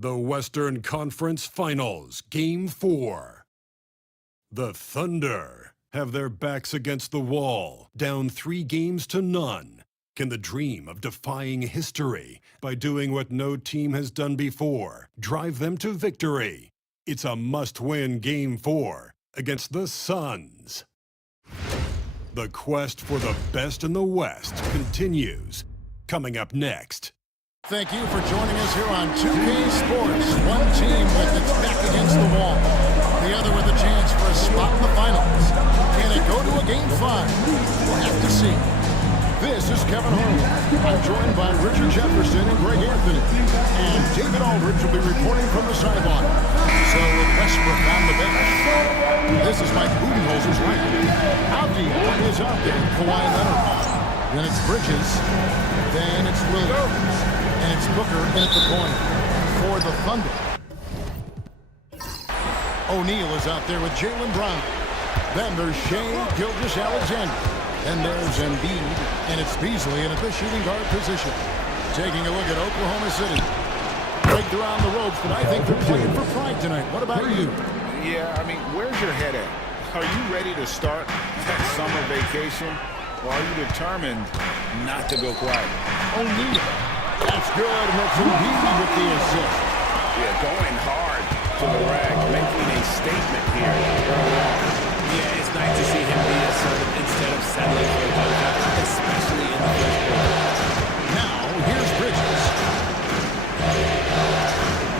The Western Conference Finals, Game 4. The Thunder have their backs against the wall, down 3-0. Can the dream of defying history by doing what no team has done before drive them to victory? It's a must-win Game 4 against the Suns. The quest for the best in the West continues. Coming up next. Thank you for joining us here on 2K Sports. One team with its back against the wall, the other with a chance for a spot in the finals. Can it go to a Game 5? We'll have to see. This is Kevin Harlan. I'm joined by Richard Jefferson and Greg Anthony. And David Aldridge will be reporting from the sideline. So Westbrook on the bench. This is Mike Budenholzer's right. Avdia is out there. Kawhi Leonard. Then it's Bridges. Then it's Williams. And it's Booker in at the corner for the Thunder. O'Neal is out there with Jaylen Brown. Then there's Shea Gilgeous-Alexander. And there's Embiid, and it's Beasley in at the shooting guard position. Taking a look at Oklahoma City. Greg, they're on the ropes, but I think they're playing for pride tonight. What about you? Yeah, I mean, where's your head at? Are you ready to start that summer vacation? Or are you determined not to go quiet? O'Neal. That's good, and that's Embiid with the assist. Yeah, going hard to the rack, making a statement here. Yeah, it's nice to see him be assertive instead of settling for a jump, especially in the first quarter. Now, here's Bridges.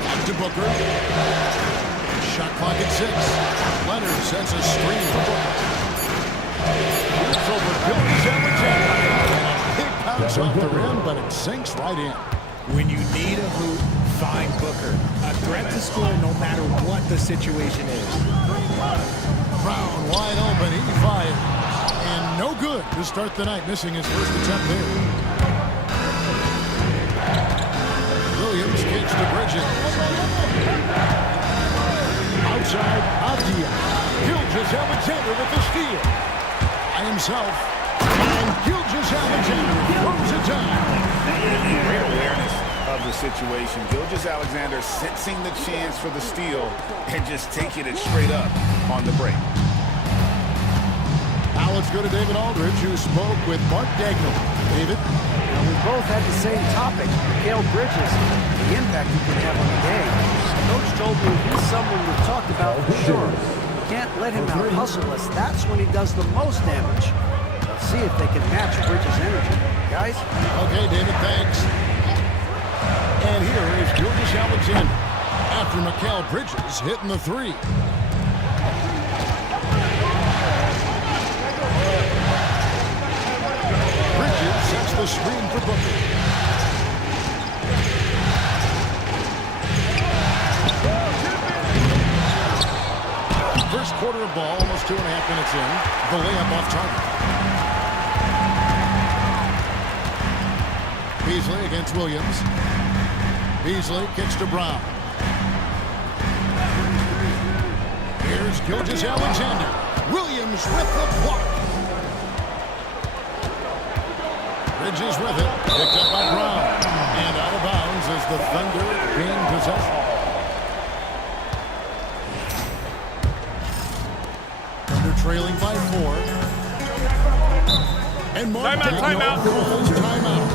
Back to Booker. Shot clock at 6. Leonard sends a screen for Booker. It's over Gilgeous-Alexander. And a big bounce off the rim, but it sinks right in. When you need a hoop, find Booker. A threat to score no matter what the situation is. Brown wide open, 85, and no good to start the night, missing his first attempt there. Williams kicks to Bridges. Outside, Avdia. Gilgeous-Alexander with the steal. By himself, and Gilgeous-Alexander throws it down. Great awareness of the situation. Gilgeous-Alexander sensing the chance for the steal and just taking it straight up on the break. Now let's go to David Aldridge, who spoke with Mark Dagnall. David? We both had the same topic, Mikal Bridges, the impact he can have on the game. Coach told me he's someone we've talked about for sure. You can't let him out-hustle us. That's when he does the most damage. Let's see if they can match Bridges' energy. Guys? Okay, David, thanks. And here is Gilgeous-Alexander after Mikal Bridges hitting the 3. Bridges sets the screen for Booker. First quarter of ball, almost 2.5 minutes in. The layup off target. Beasley against Williams. Beasley kicks to Brown. Here's Gilgeous-Alexander. Williams with the block. Bridges with it. Picked up by Brown. And out of bounds as the Thunder gain possession. Thunder trailing by 4. And Mark Dagnall calls timeout.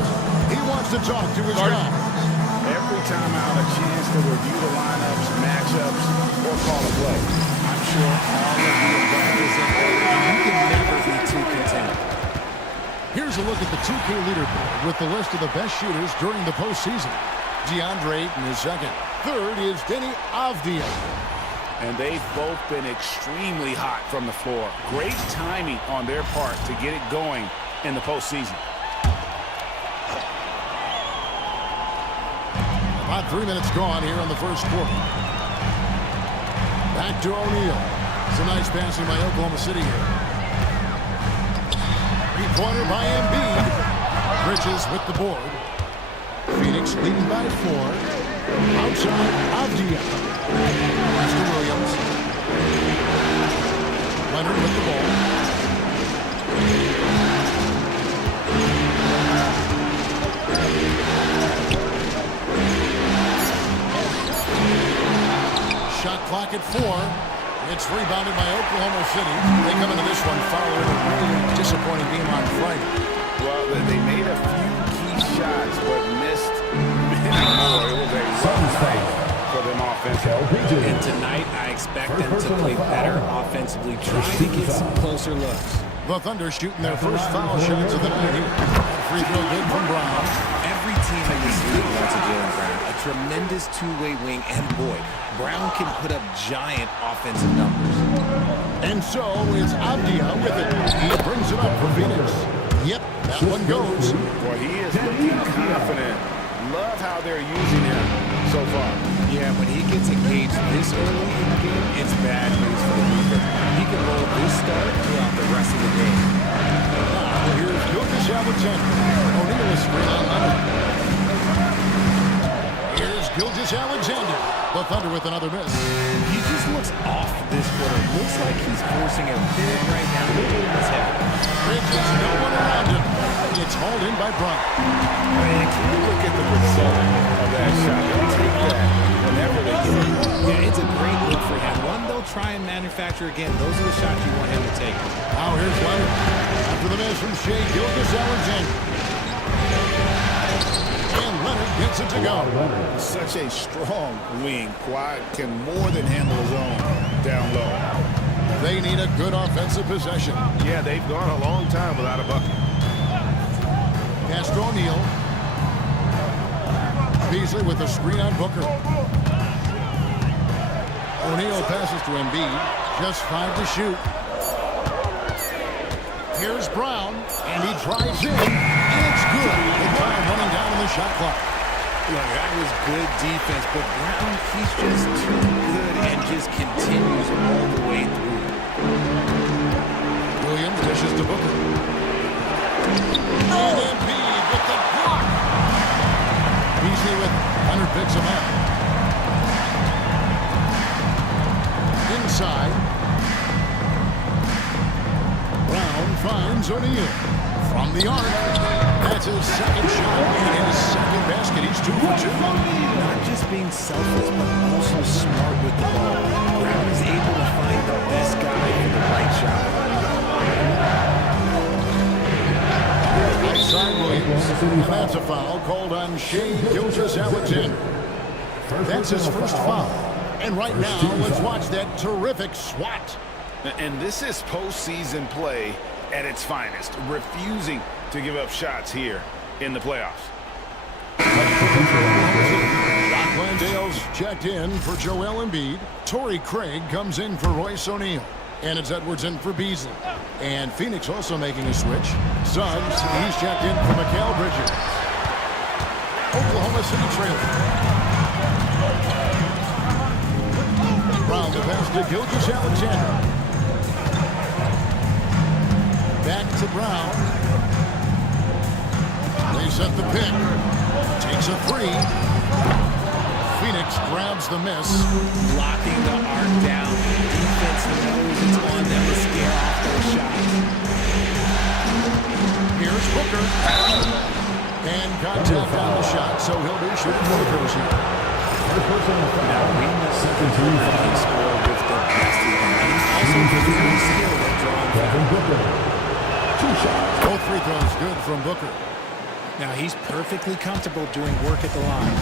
He wants to talk to his guys. Every timeout, a chance to review the lineups, matchups, or call a play. I'm sure all of the above is in order. You can never be too content. Here's a look at the 2K leaderboard with the list of the best shooters during the postseason. DeAndre Ayton is second. Third is Denny Avdia. And they've both been extremely hot from the floor. Great timing on their part to get it going in the postseason. About 3 minutes gone here in the first quarter. Back to O'Neal. It's a nice passing by Oklahoma City here. Three-pointer by Embiid. Bridges with the board. Phoenix leading by 4. Outside, Avdia. Pass to Williams. Leonard with the ball. 4. It's rebounded by Oklahoma City. They come into this one following a really disappointing game on Friday. Well, they made a few key shots, but missed many more. It was a rough night for them offensively. And tonight, I expect them to play better offensively, trying to get some closer looks. The Thunder shooting their first foul shots of the night here. Free throw good from Brown. Every team in this league wants a Jaylen Brown, a tremendous two-way wing, and boy, Brown can put up giant offensive numbers. And so it's Avdia with it. He brings it up for Phoenix. Yep, that one goes. Boy, he is looking confident. Love how they're using him so far. Yeah, when he gets engaged this early in the game, it's bad news for the defense. He can roll this start throughout the rest of the game. Now here's Phx Alexander. O'Neal is screen on Leonard. Here's Phx Alexander. The Thunder with another miss. He just looks off this quarter. Looks like he's forcing a big right now. Look at his head. Bridges, no one around him. It's hauled in by Brown. And can you look at the result of that shot? They'll take that whenever they get it. Yeah, it's a great look for him. One they'll try and manufacture again. Those are the shots you want him to take. Now here's Leonard. After the miss from Shea Phx Alexander. And Leonard gets it to go. Such a strong wing. Quad can more than handle his own down low. They need a good offensive possession. Yeah, they've gone a long time without a bucket. Pass to O'Neal. Beasley with the screen on Booker. O'Neal passes to Embiid. Just 5 to shoot. Here's Brown, and he drives in. And it's good. The time running down on the shot clock. Look, that was good defense, but Brown, he's just too good and just continues all the way through. Williams dishes to Booker. And Embiid with the block. Beasley with it. Leonard picks him up. Inside. Brown finds O'Neal. From the arc. That's his second shot and his second basket. He's 2 for 2. Not just being selfless, but also smart with the ball. Brown is able to find the best guy for the right shot. Outside Williams. And that's a foul called on Shea Phx Alexander. That's his first foul. And right now, let's watch that terrific swat. And this is postseason play at its finest, refusing to give up shots here in the playoffs. Doc Landale's checked in for Joel Embiid. Torrey Craig comes in for Royce O'Neal. And it's Edwards in for Beasley. And Phoenix also making a switch. Suggs, he's checked in for Mikal Bridges. Oklahoma City trailing. Brown the pass to Phx Alexander. Back to Brown. They set the pick. Takes a 3. Phoenix grabs the miss. Locking the arc down. Defense knows it's on them to scare off those shots. Here's Booker. And contact on the shot, so he'll be shooting free throws here. Now, we must continue to score with the best of them. And he's also very skilled at drawing fouls. Both free throws good from Booker. Now, he's perfectly comfortable doing work at the line.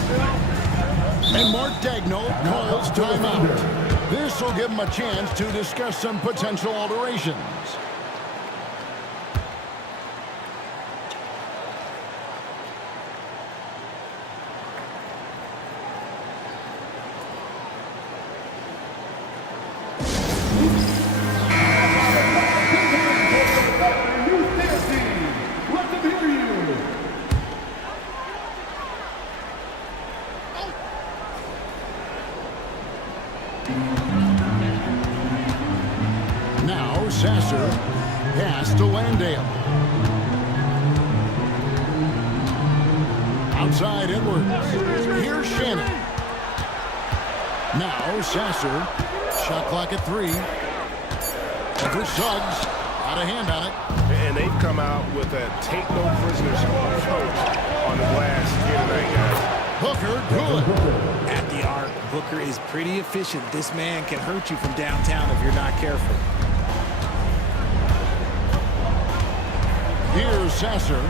And Mark Daigneault calls timeout. This will give him a chance to discuss some potential alterations. Now Sasser, pass to Landale. Outside Edwards. Here's Shannon. Now Sasser, shot clock at 3. For Suggs, out of hand on it. And they've come out with a take no prisoners approach on the glass here tonight, guys. Booker, good. At the arc, Booker is pretty efficient. This man can hurt you from downtown if you're not careful. Here's Sasser.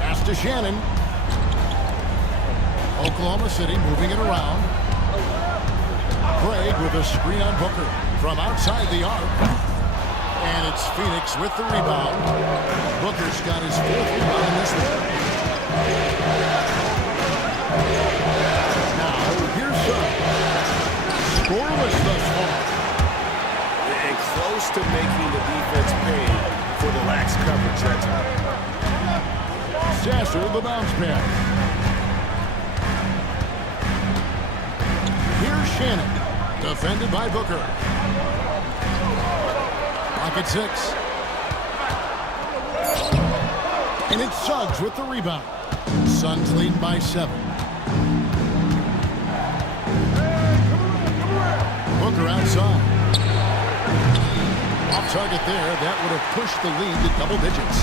Pass to Shannon. Oklahoma City moving it around. Craig with a screen on Booker from outside the arc. And it's Phoenix with the rebound. Booker's got his 4th rebound in this one. Now, here's scoreless thus far. And close to making the defense pay for the lax coverage that time. Sasser, the bounce pass. Here's Shannon. Defended by Booker. Pocket 6. And it's Suggs with the rebound. Suns lead by 7. Booker outside. Off target there. That would have pushed the lead to double digits.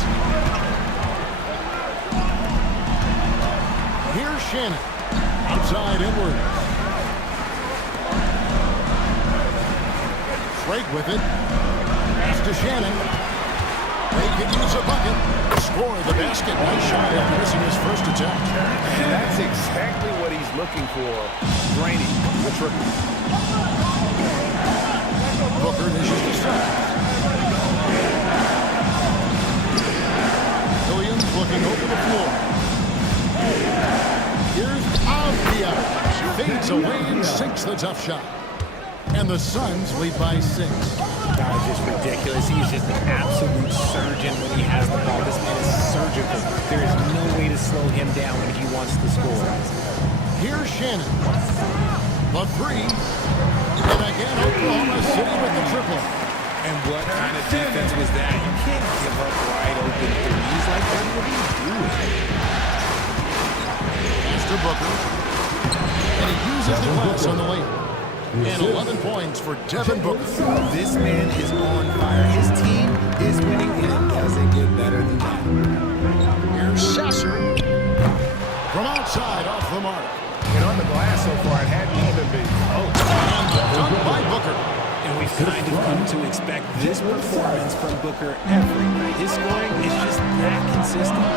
Here's Shannon. Outside Edwards. Craig with it. Pass to Shannon. They can use a bucket. Score the basket. Nice shot after missing his first attempt. And that's exactly what he's looking for. Draining the triple. Booker dishes to Suggs. Williams looking over the floor. Here's Avdia. Fades away and sinks the tough shot. And the Suns lead by 6. That was just ridiculous. He's just an absolute surgeon when he has the ball. This man is surgical. There is no way to slow him down when he wants to score. Here's Shannon. The 3. And again, Oklahoma City with the triple. And what kind of defense was that? You can't give up wide open threes like that. What are you doing? Pass to Booker. And he uses the glass on the layup. And 11 points for Devin Booker. This man is on fire. His team is winning, and it doesn't get better than that. Here's Sasser. From outside, off the mark. And on the glass so far, it hadn't even been close. And the dunk by Booker. And we've kind of come to expect this performance from Booker every night. His scoring is just that consistent.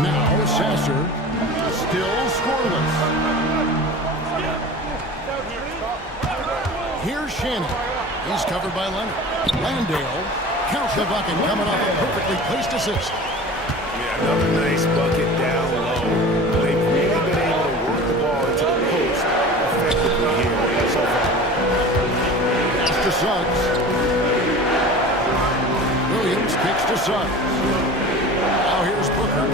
Now Sasser. Still scoreless. Here's Shannon. He's covered by Leonard. Landale counts the bucket coming off a perfectly placed assist. Yeah, another nice bucket down low. They've really been able to work the ball into the post effectively here so far. Pass to Suggs. Williams kicks to Suggs. Now here's Booker.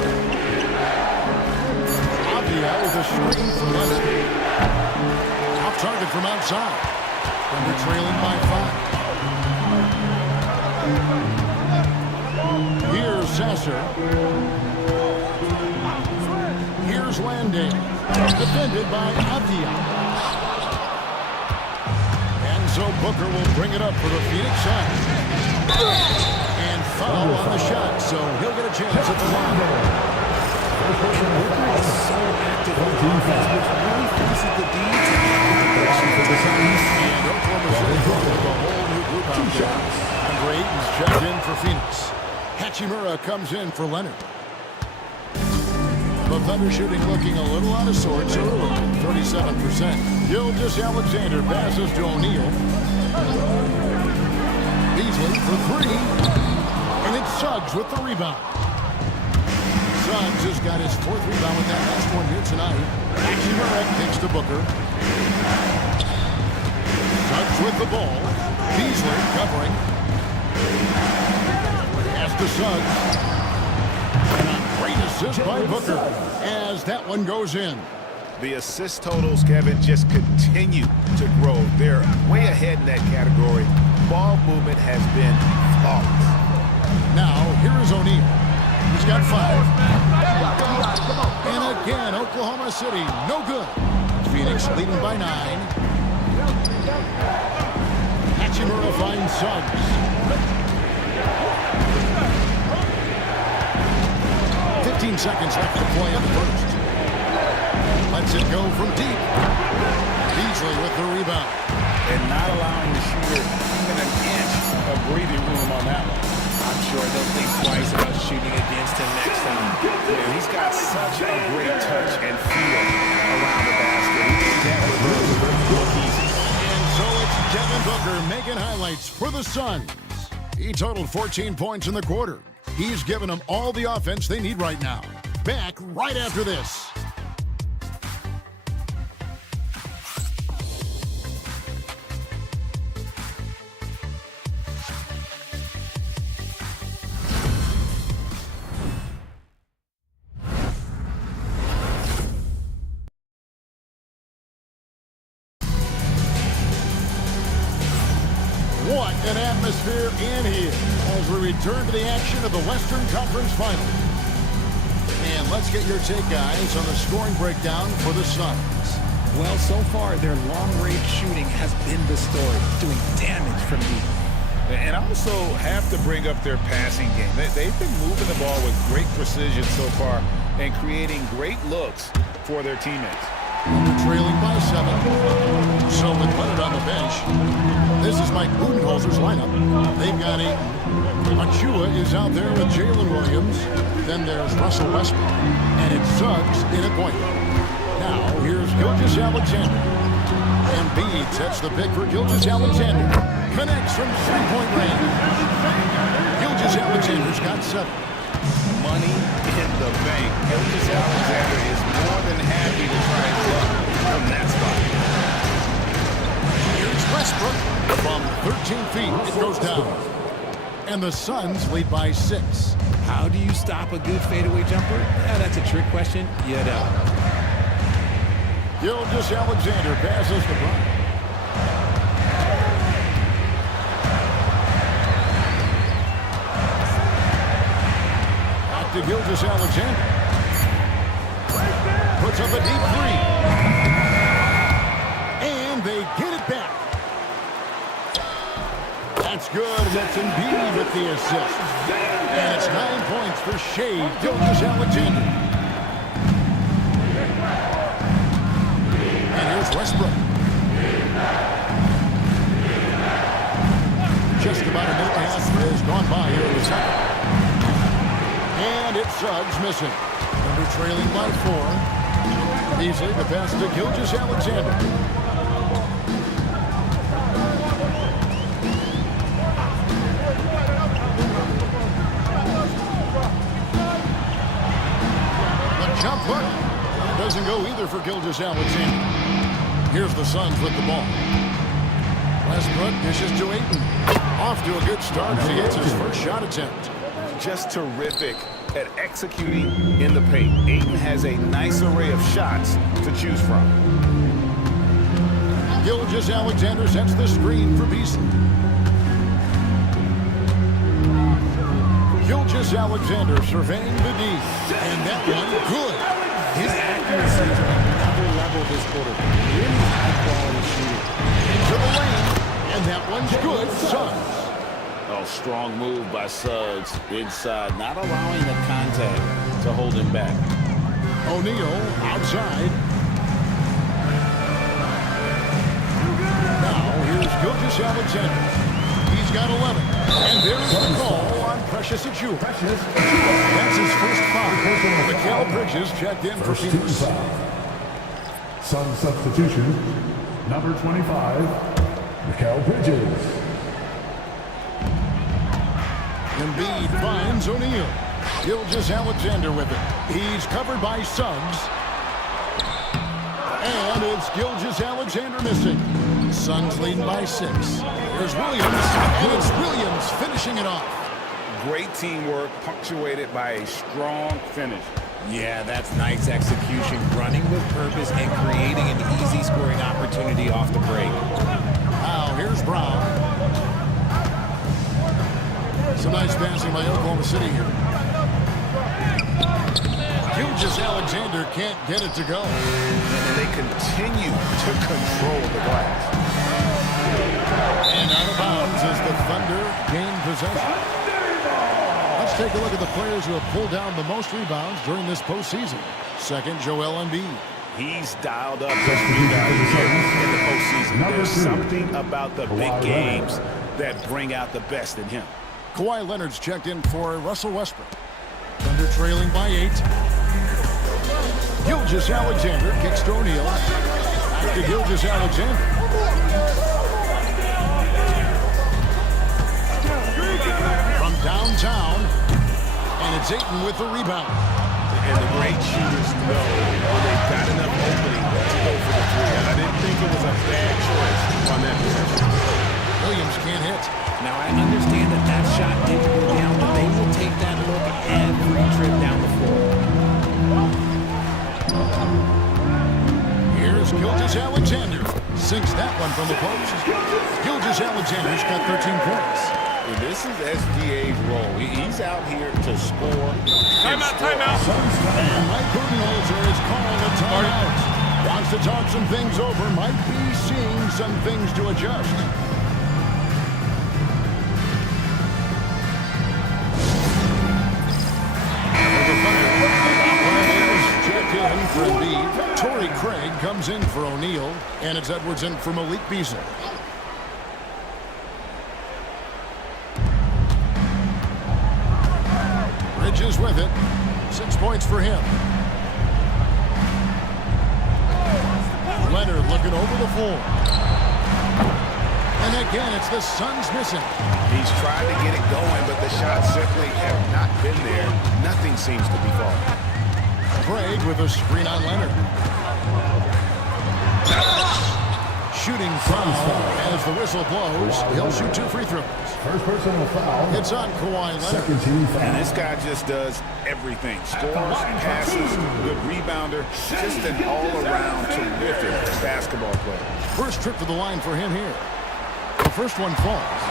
With a screen from Leonard. Off target from outside. And they're trailing by 5. Here's Sasser. Here's Landale. Defended by Avdia. And so Booker will bring it up for the Phoenix Suns. And foul on the shot, so he'll get a chance at the line. Booker is so active on defense, which really forces the D to get the Suns. And Oklahoma City with a whole new group out there. Andre Ayton's checked in for Phoenix. Hachimura comes in for Leonard. The Thunder shooting looking a little out of sorts early, 37%. Gilgeous Alexander passes to O'Neal. Beasley for 3. And it's Suggs with the rebound. Suggs has got his 4th rebound with that last one here tonight. Hachimura kicks to Booker. Suggs with the ball. Beasley covering. Pass to Suggs. And a great assist by Booker as that one goes in. The assist totals, Kevin, just continue to grow. They're way ahead in that category. Ball movement has been flawless. Now, here is O'Neal. He's got 5. And again, Oklahoma City, no good. Phoenix leading by 9. Hachimura finds Suggs. 15 15 seconds left to play in the first. Lets it go from deep. Beasley with the rebound. And not allowing the shooter even an inch of breathing room on that one. I'm sure they'll think twice about shooting against him next time. Yeah, he's got such a great touch and feel around the basket. He never look easy. And so it's Devin Booker making highlights for the Suns. He totaled 14 points in the quarter. He's given them all the offense they need right now. Back right after this. What an atmosphere in here as we return to the action of the Western Conference Finals. And let's get your take, guys, on the scoring breakdown for the Suns. Well, so far, their long-range shooting has been the story, doing damage from deep. And I also have to bring up their passing game. They've been moving the ball with great precision so far and creating great looks for their teammates. They're trailing by 7. So with Leonard on the bench, this is Mike Budenholzer's lineup. They've got 8. Achua is out there with Jalen Williams. Then there's Russell Westbrook. And it's Suggs in at point. Now here's Gilgeous-Alexander. Embiid sets the pick for Gilgeous-Alexander. Connects from three-point range. Gilgeous-Alexander's got 7. Money in the bank. Gilgeous-Alexander is more than happy to try and block from that spot. Here's Westbrook from 13 feet. It goes down. And the Suns lead by 6. How do you stop a good fadeaway jumper? Yeah, that's a trick question. You don't. Gilgeous-Alexander passes to Bryant. To Gilgeous-Alexander. Puts up a deep 3. And they get it back. That's good. That's Embiid with the assist. And it's 9 points for Shea Gilgeous-Alexander. And here's Westbrook. Just about a minute and a half has gone by here in the second. And it's Suggs missing. Under trailing by 4. Beasley the pass to Gilgeous-Alexander. The jump hook doesn't go either for Gilgeous-Alexander. Here's the Suns with the ball. Westbrook dishes to Ayton. Off to a good start as he gets his first shot attempt. Just terrific at executing in the paint. Ayton has a nice array of shots to choose from. Gilgeous-Alexander sets the screen for Beasley. Gilgeous-Alexander surveying the D. And that one, good. His accuracy is on another level this quarter. Really high-quality shooter. Into the lane. And that one's good. Suggs. Oh, strong move by Suggs inside, not allowing the contact to hold him back. O'Neal outside. Now here's Gilgeous-Alexander. He's got 11. And there's the call on Phx Okc. That's his first foul. Mikal Bridges checked in for Phoenix. Sun substitution, number 25, Mikal Bridges. Embiid finds O'Neal. Gilgeous-Alexander with it. He's covered by Suggs. And it's Gilgeous-Alexander missing. Suns leading by 6. There's Williams. And it's Williams finishing it off. Great teamwork punctuated by a strong finish. Yeah, that's nice execution, running with purpose and creating an easy scoring opportunity off the break. Now here's Brown. Some nice passing by Oklahoma City here. Gilgeous-Alexander can't get it to go. And they continue to control the glass. And out of bounds as the Thunder gain possession. Let's take a look at the players who have pulled down the most rebounds during this postseason. Second, Joel Embiid. He's dialed up his rebounding here in the postseason. There's something about the big games that bring out the best in him. Kawhi Leonard's checked in for Russell Westbrook. Thunder trailing by 8. Gilgeous Alexander kicks to O'Neal. Back to Gilgeous Alexander. From downtown, and it's Ayton with the rebound. And the great shooters know when they've got enough opening to go for the three. And I didn't think it was a bad choice on that possession. Williams can't hit. Now, I understand that that shot didn't go down, but they will take that look every trip down the floor. Here's Gilgeous Alexander. Sinks that one from the post. Gilgeous Alexander's got 13 points. And this is SGA's role. He's out here to score. Timeout. And Mike Budenholzer is calling a timeout. Wants to talk some things over. Might be seeing some things to adjust. Checked in for Embiid. Torrey Craig comes in for O'Neal. And it's Edwards in for Malik Beasley. Bridges with it. 6 points for him. Leonard looking over the floor. And again, it's the Suns missing. He's tried to get it going, but the shots simply have not been there. Nothing seems to be falling. Craig with a screen on Leonard. Shooting foul as the whistle blows. He'll shoot 2 free throws. First personal foul. It's on Kawhi Leonard. Second team foul. And this guy just does everything. Scores, passes, good rebounder. Just an all-around terrific basketball player. First trip to the line for him here. The first one falls.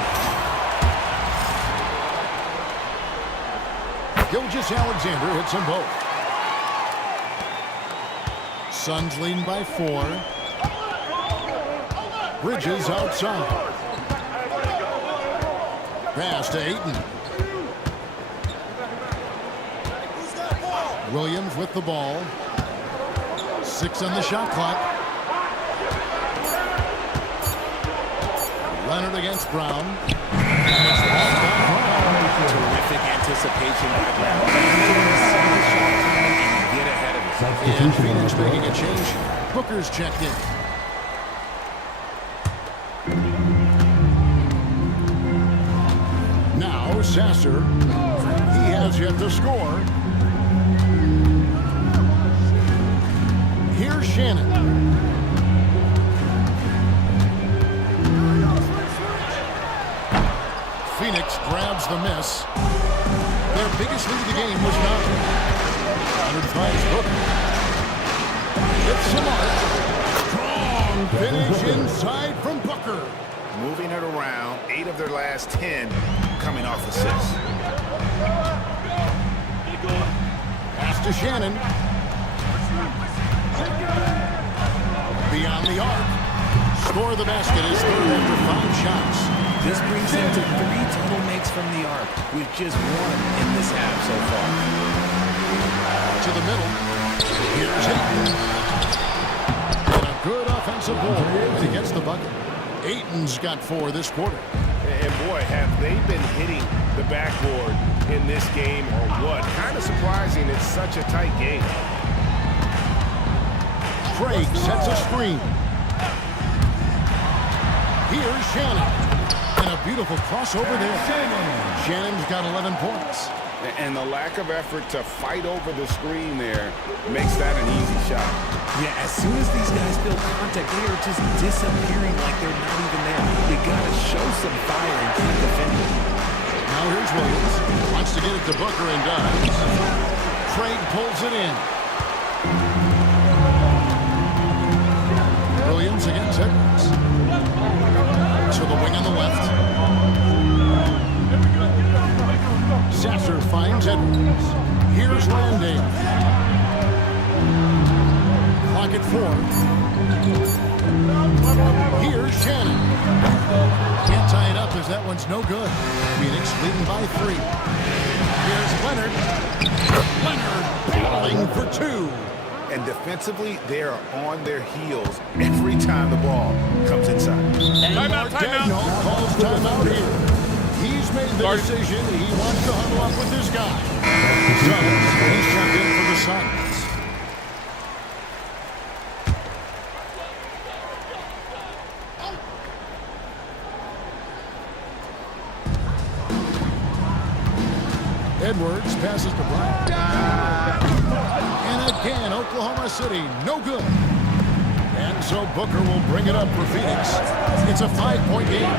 Gilgeous Alexander hits them both. Suns leading by 4. Bridges outside. Pass to Ayton. Williams with the ball. 6 on the shot clock. Leonard against Brown. And it's lost by Brown. Terrific anticipation by Brown. See the shot coming and get ahead of it. And Phoenix making a change. Booker's checked in. Now Sasser. He has yet to score. Here's Shannon. Phoenix grabs the miss. Their biggest lead of the game was 9. Leonard finds Booker. It's Smart. Strong finish inside from Booker. Moving it around. 8 of their last 10 coming off assists. Pass to Shannon. Beyond the arc. Score the basket is third after 5 shots. This brings him to 3 total makes from the arc, with just 1 in this half so far. To the middle. Here's Ayton. And a good offensive ball. And he gets the bucket. Ayton's got 4 this quarter. And boy, have they been hitting the backboard in this game or what? Kind of surprising it's such a tight game. Craig sets a screen. Here's Shannon. And a beautiful crossover there. Shannon's got 11 points. And the lack of effort to fight over the screen there makes that an easy shot. Yeah, as soon as these guys feel contact, they are just disappearing like they're not even there. They gotta show some fire and keep defending. Now here's Williams. Wants to get it to Booker and does. Craig pulls it in. Williams against Edwards. To the wing on the left. Sasser finds Edwards. Here's Landale. Clock at 4. Here's Shannon. Can't tie it up as that one's no good. Phoenix leading by 3. Here's Leonard. Leonard battling for two. And defensively, they are on their heels every time the ball comes inside. Timeout. Calls timeout here. He's made the decision. He wants to huddle up with this guy. Suns, he's checked in for the Suns. Edwards passes to Bryant. And again, Oklahoma City, no good. And so Booker will bring it up for Phoenix. It's a 5-point game.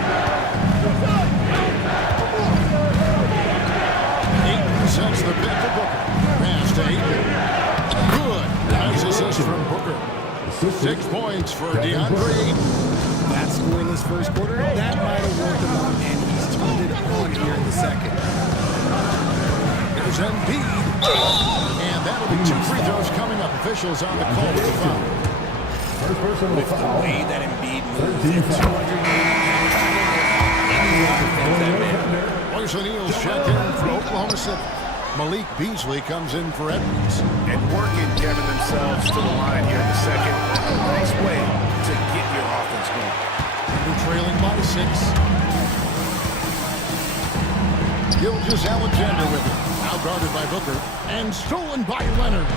Ayton sends the pick to Booker. Pass to Ayton. Good. Nice assist from Booker. 6 points for DeAndre Ayton. That scoreless first quarter, that might have worked him out, and he's turned it on here in the second. There's Embiid. And that'll be 2 free throws coming up. Officials on the call with the foul. First personal With the foul. way that Embiid moves at 200 Royce O'Neal's checked in for Oklahoma City. Malik Beasley comes in for Edwards. And working, Kevin, themselves to the line here in the second. Nice way to get your offense going. They're trailing by 6. Gilgeous-Alexander with it. Now guarded by Booker. And stolen by Leonard.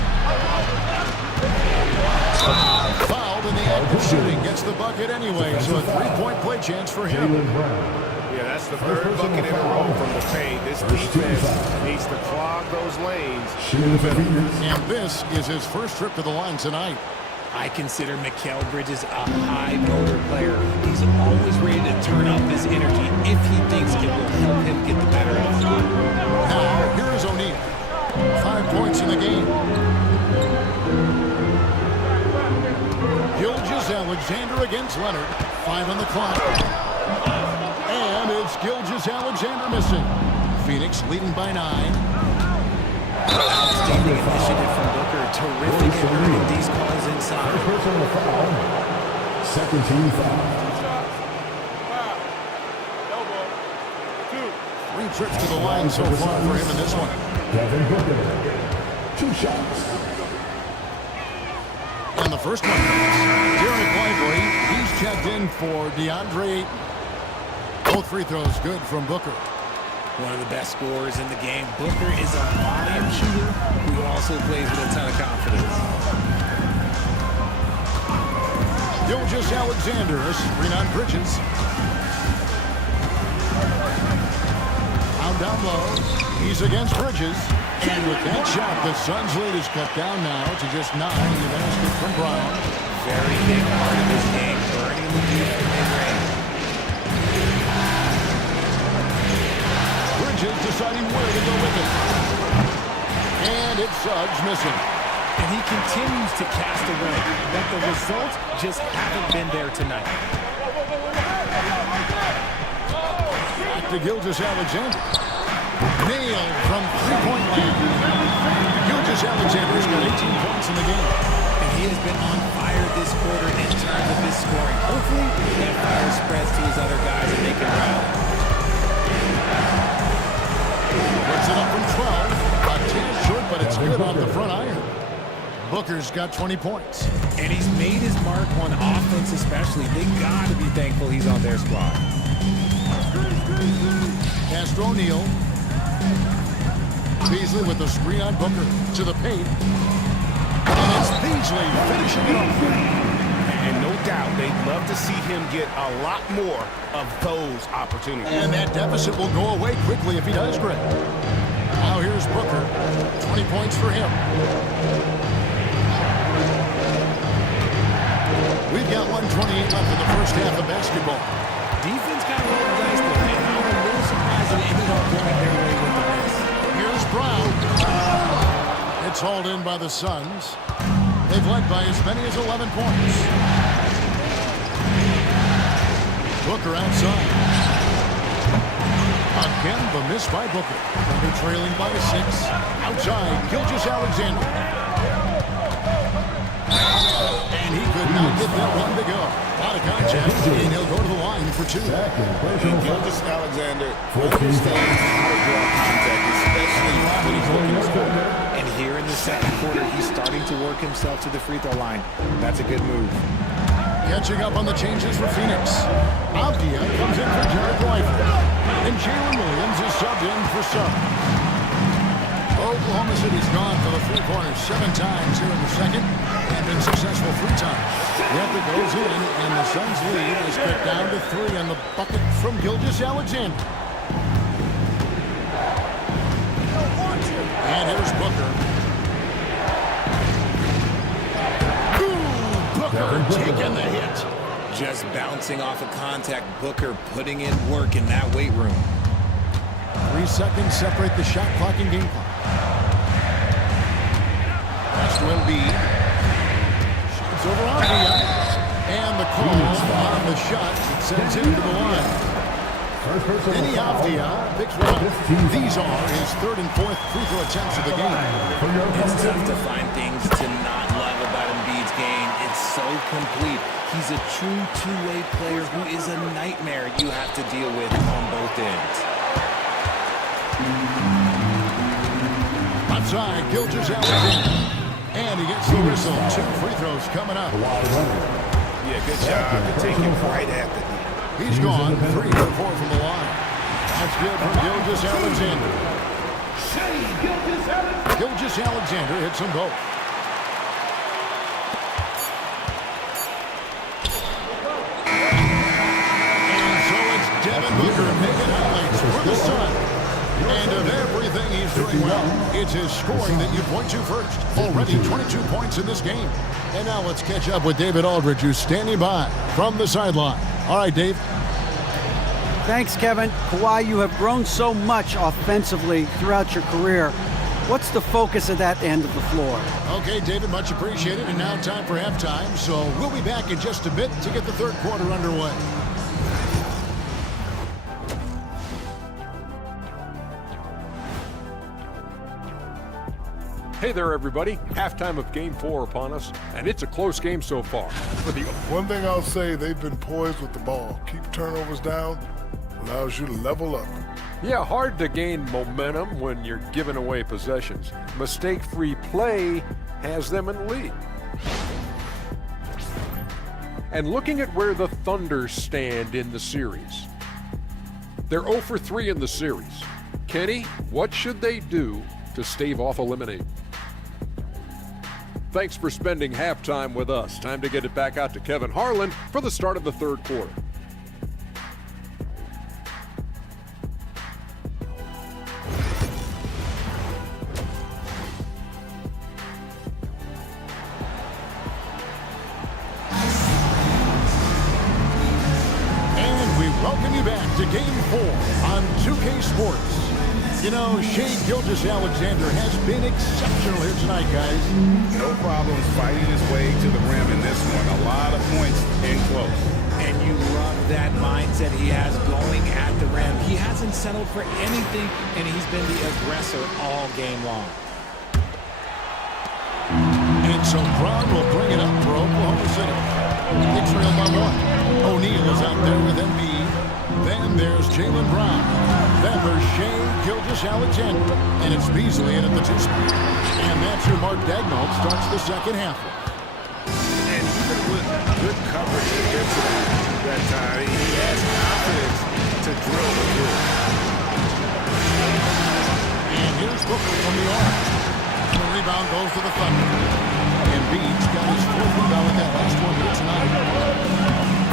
Fouled in the act of shooting. Gets the bucket anyway. So a 3-point play chance for him. Jaylen Brown. Yeah, that's the third bucket in a row from the paint. This defense needs to clog those lanes. Shooting for Phoenix. And this is his first trip to the line tonight. I consider Mikal Bridges a high motor player. He's always ready to turn up his energy if he thinks it will help him get the better of it. Now, here is O'Neal. 5 points in the game. Gilgeous-Alexander against Leonard. 5 on the clock. And it's Gilgeous-Alexander missing. Phoenix leading by 9. Outstanding initiative from Booker. Terrific at earning these calls inside. First personal foul. Second team foul. 3 trips to the line so far for him in this one. Devin Booker. 2 shots. And the first one comes. Derek Lively, he's checked in for DeAndre Ayton. Both free throws good from Booker. One of the best scorers in the game. Booker is a volume shooter who also plays with a ton of confidence. Gilgeous-Alexander, a screen on Bridges. Out down low. He's against Bridges. And with that shot, the Suns' lead is cut down now to just 9. The basket from Brown. Very big part of his game, burning the deep from mid-range. Bridges deciding where to go with it. And it's Suggs missing. And he continues to cast away, but the results just haven't been there tonight. Back to Gilgeous-Alexander. Nailed from 3-point land. Gilgeous-Alexander's got 18 points in the game. And he has been on fire this quarter in terms of his scoring. Hopefully, that fire spreads to his other guys and they can rally. Puts it up from 12. A tad short, but it's good off the front iron. Booker's got 20 points. And he's made his mark on offense especially. They got to be thankful he's on their squad. Castro O'Neal. Beasley with the screen on Booker to the paint. And it's Beasley finishing it off. And no doubt, they'd love to see him get a lot more of those opportunities. And that deficit will go away quickly if he does, Greg. Now here's Booker. 20 points for him. We've got 1:28 left in the first half of basketball. Defense kind of rolled the dice there, and I'm a little surprised that it ended up going their way with the miss. Here's Brown. It's hauled in by the Suns. They've led by as many as 11 points. Booker outside. Again, the miss by Booker. They're trailing by 6. Outside, Gilgeous-Alexander. And he could not get that one to go. Out of contact, and he'll go to the line for 2. Gilgeous-Alexander understands how to draw contact, especially quarter. And here in the second quarter, he's starting to work himself to the free throw line. That's a good move. Catching up on the changes for Phoenix. Avdia comes in for Jared Rifle. And Jalen Williams is subbed in for Sub. Oklahoma City's gone for the three-pointers 7 times here in the second and been successful 3 times. The effort goes in, and the Suns' lead is cut down to 3 on the bucket from Gilgeous-Alexander. And here's Booker. Taking the hit. Just bouncing off of contact. Booker putting in work in that weight room. 3 seconds separate the shot clock and game clock. Pass to Embiid. Shoots over Avdia. And the call on the shot. It sends him to the line. Denny Avdia picks one up. These are his 3rd and 4th free throw attempts of the game. It's tough to find things to not love about Embiid's game. It's so complete. He's a true two-way player who is a nightmare you have to deal with on both ends. Outside, Gilgeous-Alexander. And he gets the whistle. 2 free throws coming up. Yeah, good job to take him right at the knee. He's gone 3 for 4 from the line. That's good from Gilgeous-Alexander. Gilgeous-Alexander hits them both. And so it's Devin Booker making highlights for the Sun. And of everything he's doing well, it's his scoring that you point to first. Already 22 points in this game. And now let's catch up with David Aldridge, who's standing by from the sideline. All right, Dave. Thanks, Kevin. Kawhi, you have grown so much offensively throughout your career. What's the focus of that end of the floor? Okay, David, much appreciated. And now time for halftime. So we'll be back in just a bit to get the 3rd quarter underway. Hey there, everybody. Halftime of Game 4 upon us, and it's a close game so far. One thing I'll say, they've been poised with the ball. Keep turnovers down, allows you to level up. Yeah, hard to gain momentum when you're giving away possessions. Mistake-free play has them in the lead. And looking at where the Thunder stand in the series. They're 0 for 3 in the series. Kenny, what should they do to stave off elimination? Thanks for spending halftime with us. Time to get it back out to Kevin Harlan for the start of the 3rd quarter. And we welcome you back to Game 4 on 2K Sports. You know, Shai Gilgeous-Alexander has been exceptional here tonight, guys. No problems fighting his way to the rim in this one. A lot of points in close. And you love that mindset he has going at the rim. He hasn't settled for anything, and he's been the aggressor all game long. And so Brown will bring it up for Oklahoma City. They trail by 1. O'Neal is out there with Embiid. Then there's Jaylen Brown. Then there's Shai Gilgeous-Alexander. And it's Beasley in at the 2 spot. And that's who Mark Daigneault starts the second half with. And even with good coverage against that time, he has confidence to drill the through. And here's Booker from the arc. And the rebound goes to the Thunder. And Embiid's got his 4th rebound with that last one here tonight.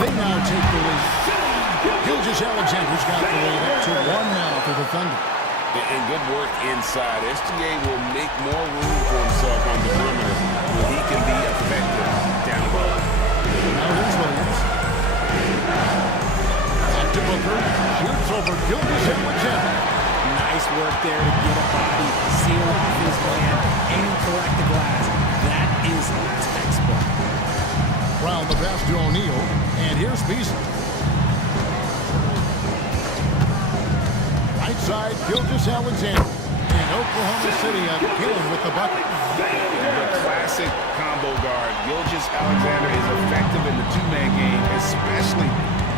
They now take the lead. Gilgeous-Alexander's got the lead up to 1 now for the Thunder. And good work inside. SGA will make more room for himself on the perimeter where he can be effective down low. Now here's Williams. Back to Booker. Shoots over Gilgeous-Alexander. Nice work there to get a body, seal off his man, and collect the glass. That is textbook. Brown the pass to O'Neal. And here's Beasley. Right side, Gilgeous-Alexander. And Oklahoma City again with the bucket. The classic combo guard. Gilgeous-Alexander is effective in the 2-man game, especially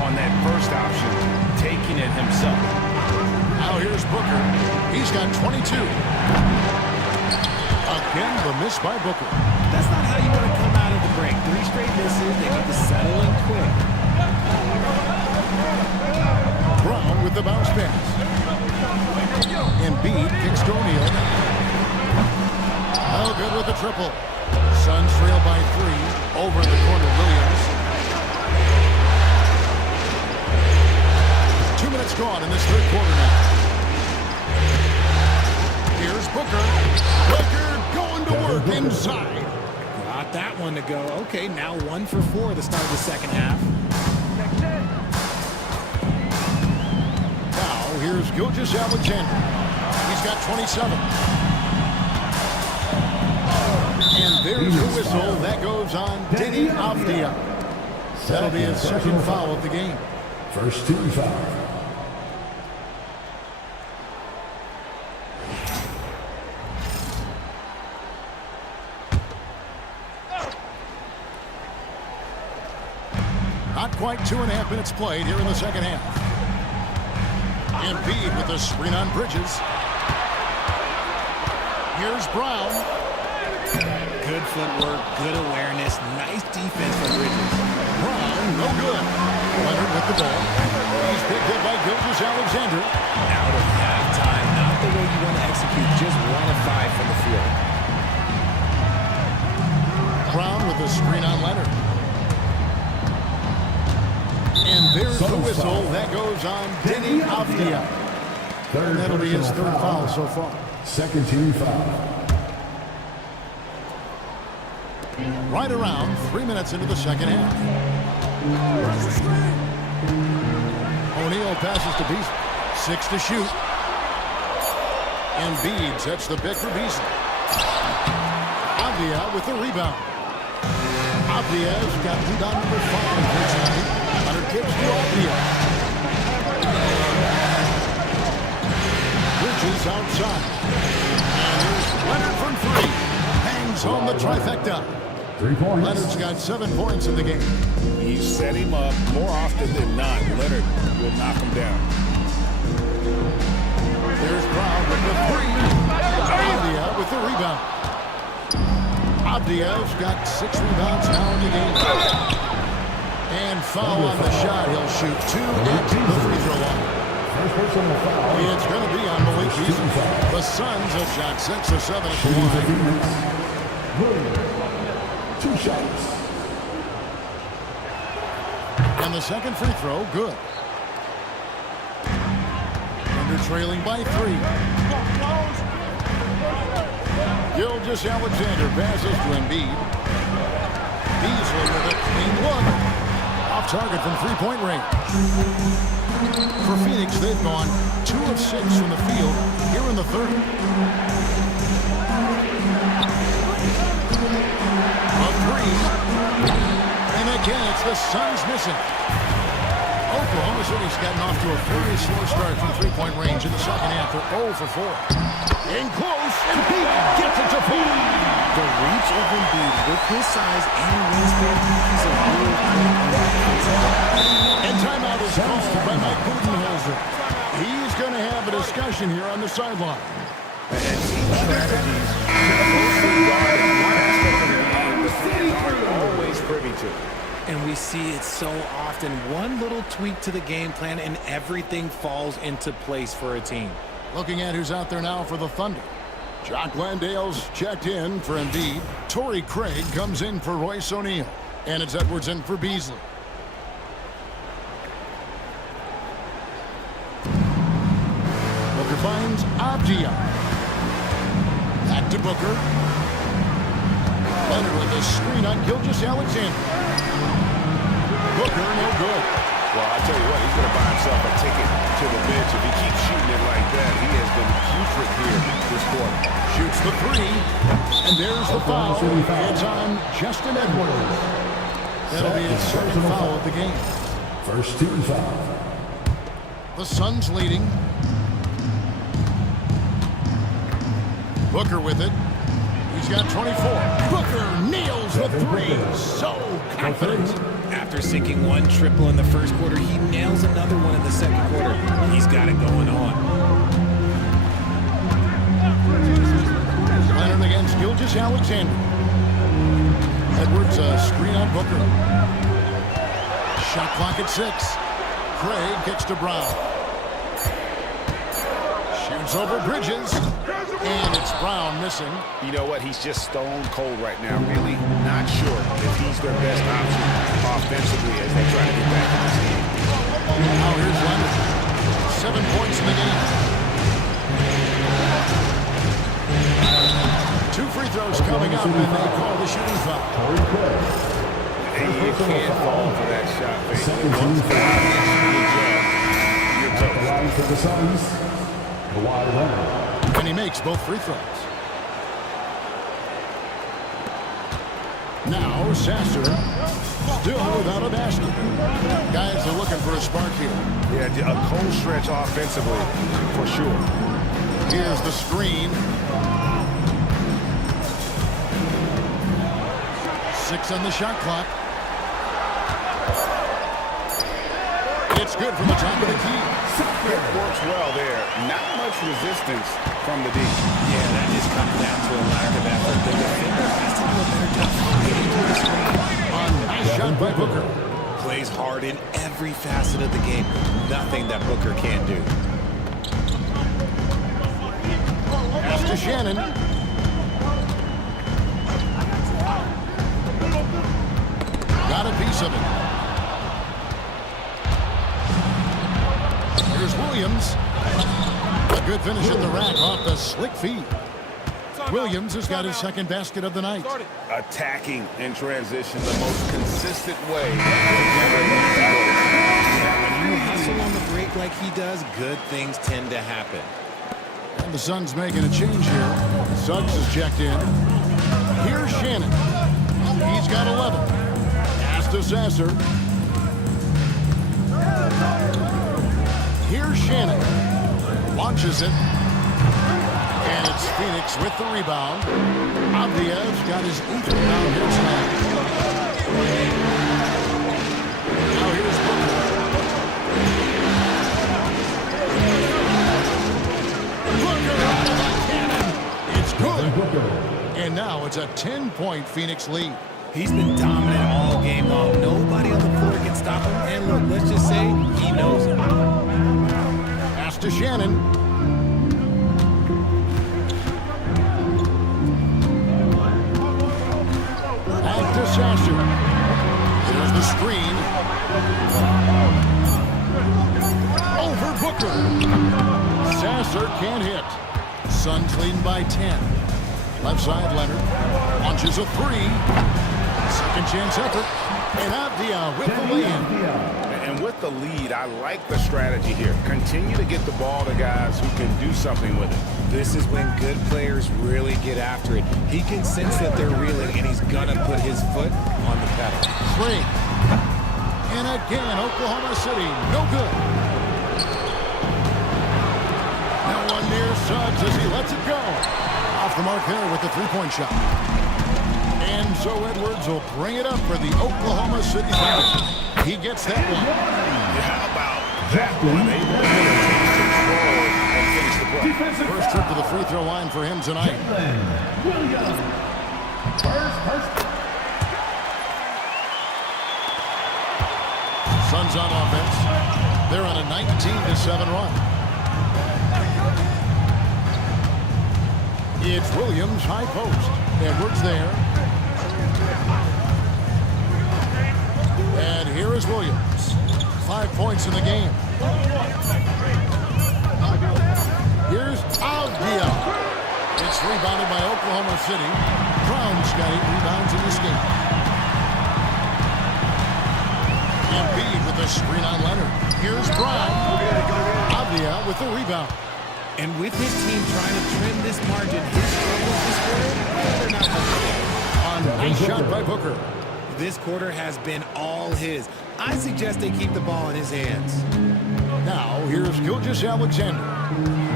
on that first option, taking it himself. Now here's Booker. He's got 22. Again, the miss by Booker. That's not how you want to come out of the break. 3 straight misses. They need to settle in quick. Brown with the bounce pass. Embiid kicks to O'Neal. Oh, good with the triple. Suns trail by 3. Over in the corner, Williams. 2 minutes gone in this third quarter now. Here's Booker. Booker going to work inside. Got that one to go. Okay, now 1 for 4 to start the second half. Now, here's Gilgeous-Alexander. He's got 27. And there's the whistle. That goes on Deni Avdija. That'll be his second foul of the game. First team foul. Not quite 2.5 minutes played here in the second half. Embiid with the screen on Bridges. Here's Brown. Good footwork, good awareness, nice defense from Bridges. Brown, no good. Leonard with the ball. He's picked up by Gilgeous-Alexander. Out of halftime, not the way you want to execute, just 1 of 5 from the field. Brown with the screen on Leonard. And there's the whistle. That goes on Deni Avdija. And that'll be his third foul so far. Second team foul. Right around 3 minutes into the second half. O'Neal passes to Beasley. 6 to shoot. Embiid sets the pick for Beasley. Avdija with the rebound. Avdija's got rebound number 5 here tonight. Hunter kicks to Avdija. Bridges outside. And here's Leonard from 3. Hangs home the trifecta. 3 points. Leonard's got 7 points in the game. You set him up more often than not. Leonard will knock him down. There's Brown with the 3. Avdija with the rebound. Avdija's got 6 rebounds now in the game. And foul on the shot. He'll shoot 2 at the free throw line. First personal foul. It's going to be on Malik Beasley. The Suns have shot 6 or 7 at the line. Williams. 2 shots. And the second free throw, good. Under trailing by 3. Gilgeous-Alexander passes to Embiid. Beasley with a clean look. Off target from 3-point range. For Phoenix, they've gone 2 of 6 from the field here in the third. A 3. And again, it's the Suns missing. Oklahoma City's gotten off to a very slow start from 3-point range in the second half. They're 0 for 4. In close, Embiid gets it to 4. The reach of Embiid with his size and wingspan, he's a real And timeout is called by Mike Budenholzer. He's going to have a discussion here on the sideline. Strategies. Mostly guarding one aspect of the game, the fans aren't always privy to. And we see it so often. One little tweak to the game plan and everything falls into place for a team. Looking at who's out there now for the Thunder. Jock Landale's checked in for Embiid. Torrey Craig comes in for Royce O'Neal. And it's Edwards in for Beasley. Booker finds Avdija. Back to Booker. Leonard with a screen on Gilgeous-Alexander. Booker, no good. Well, I tell you what, he's going to buy himself a ticket to the bench. If he keeps shooting it like that, he has been putrid here this quarter. Shoots the 3. And there's the foul. It's on Justin Edwards. That'll be his second foul of the game. First team foul. The Suns leading. Booker with it. He's got 24. Booker nails the 3. So confident. After sinking 1 triple in the first quarter, he nails another one in the second quarter. He's got it going on. Gilgeous Alexander. Edwards, screen on Booker. Shot clock at 6. Craig kicks to Brown. Shoots over Bridges. And it's Brown missing. You know what? He's just stone cold right now. Really not sure if he's their best option offensively as they try to get back in this game. Now here's Leonard. 7 points in the game. 2 free throws coming up, and they call the shooting foul. And you can't fall for that shot, baby. Once you're toast. For the Suns, Kawhi Leonard. And he makes both free throws. Now Sasser, still without a basket. Guys are looking for a spark here. Yeah, a cold stretch offensively, for sure. Here's the screen. 6 on the shot clock. It's good from the top of the key. It works well there. Not much resistance from the D. Yeah, that just comes down to a lack of effort. The defender has to do a better job getting to the screen. Nice shot by Booker. Plays hard in every facet of the game. Nothing that Booker can't do. Pass to Shannon. Got a piece of it. Here's Williams. A good finish at the rack off the slick feed. Williams has got his second basket of the night. Attacking in transition, the most consistent way to generate goals. When you hustle on the break like he does, good things tend to happen. And the Suns making a change here. Suggs is checked in. Here's Shannon. He's got 11. Pass to Sasser. Here's Shannon. Launches it. And it's Phoenix with the rebound. Avdiev's got his 8th rebound here tonight. Now here's Booker. Booker out of the cannon. It's good. And now it's a 10-point Phoenix lead. He's been dominant all game long. Nobody on the floor can stop him. And look, let's just say he knows it. Pass to Shannon. Back to Sasser. Here's the screen. Over Booker. Sasser can't hit. Suns leading by 10. Left side, Leonard. Launches a 3. Second chance effort. And Avdia with the lay-in. And with the lead, I like the strategy here. Continue to get the ball to guys who can do something with it. This is when good players really get after it. He can sense that they're reeling, and he's going to put his foot on the pedal. 3. And again, Oklahoma City, no good. Now one near Suggs as he lets it go. Off the mark there with the three-point shot. And so Edwards will bring it up for the Oklahoma City Thunder. He gets that one. How about that one? Able to control and finish the play. First trip to the free throw line for him tonight. Suns on offense. They're on a 19-7 run. It's Williams, high post. Edwards there. And here is Williams. 5 points in the game. Here's Avdia. It's rebounded by Oklahoma City. Brown's got 8 rebounds in this game. Embiid with the screen on Leonard. Here's Brown. Avdia with the rebound. And with his team trying to trim this margin, his struggles this quarter, they're not On nice shot by Booker. This quarter has been all his. I suggest they keep the ball in his hands. Now, here's Gilgeous Alexander.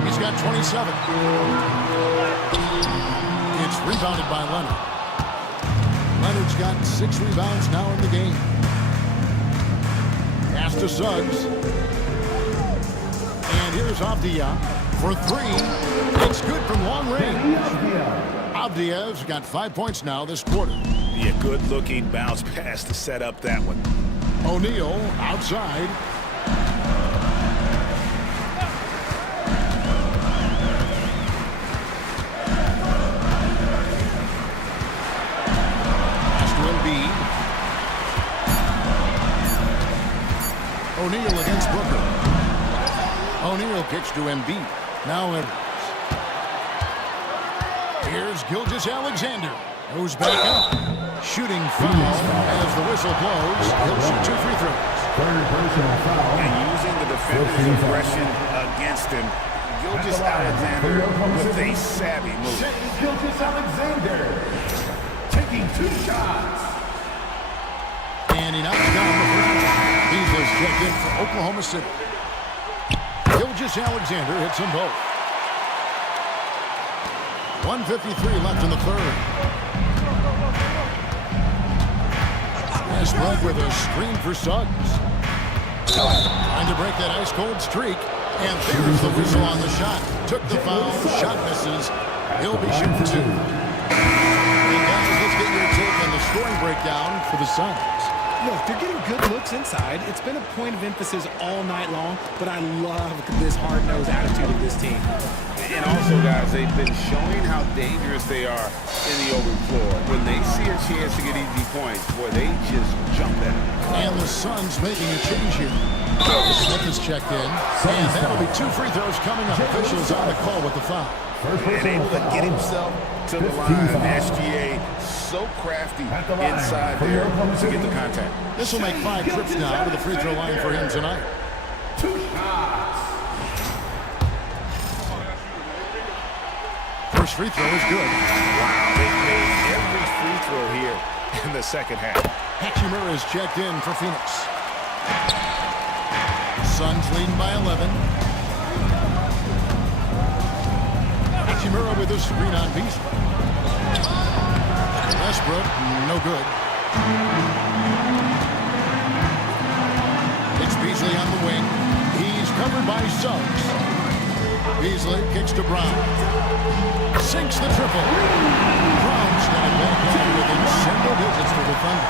He's got 27. It's rebounded by Leonard. Leonard's got 6 rebounds now in the game. Pass to Suggs. And here's Avdia for three. It's good from long range. Avdia's got 5 points now this quarter. Be a good-looking bounce pass to set up that one. O'Neal outside. O'Neal against Booker. O'Neal kicks to Embiid. Now Edwards. Here's Gilgeous-Alexander. Goes back up. Shooting foul as the whistle blows. He'll shoot 2 free throws. And using the defender's aggression against him, Gilgeous-Alexander with a savvy move. Gilgeous-Alexander taking 2 shots. And he knocks down the first. Beasley's checked in for Oklahoma City. Gilgeous-Alexander hits them both. 1:53 left in the third. Westbrook with a screen for Suggs. Trying to break that ice-cold streak. And there's the whistle on the shot. Took the foul. Shot misses. He'll be shooting 2. And guys, let's get your take on the scoring breakdown for the Suns. Look, they're getting good looks inside. It's been a point of emphasis all night long, but I love this hard-nosed attitude of this team. And also, guys, they've been showing how dangerous they are in the open floor. When they see a chance to get easy points, boy, they just jump at it. And the Suns making a change here. Smith is checked in, and that'll be 2 free throws coming up. Officials on the call with the foul. And able to get himself to the line. SGA so crafty inside there to get the contact. This will make 5 trips now to the free throw line for him tonight. 2 shots. First free throw is good. Wow, they made every free throw here in the second half. Hachimura is checked in for Phoenix. Suns leading by 11. Hachimura with a screen on Beasley. Westbrook, no good. It's Beasley on the wing. He's covered by Suggs. Beasley kicks to Brown. Sinks the triple. Brown's got it back on within single digits for the Thunder.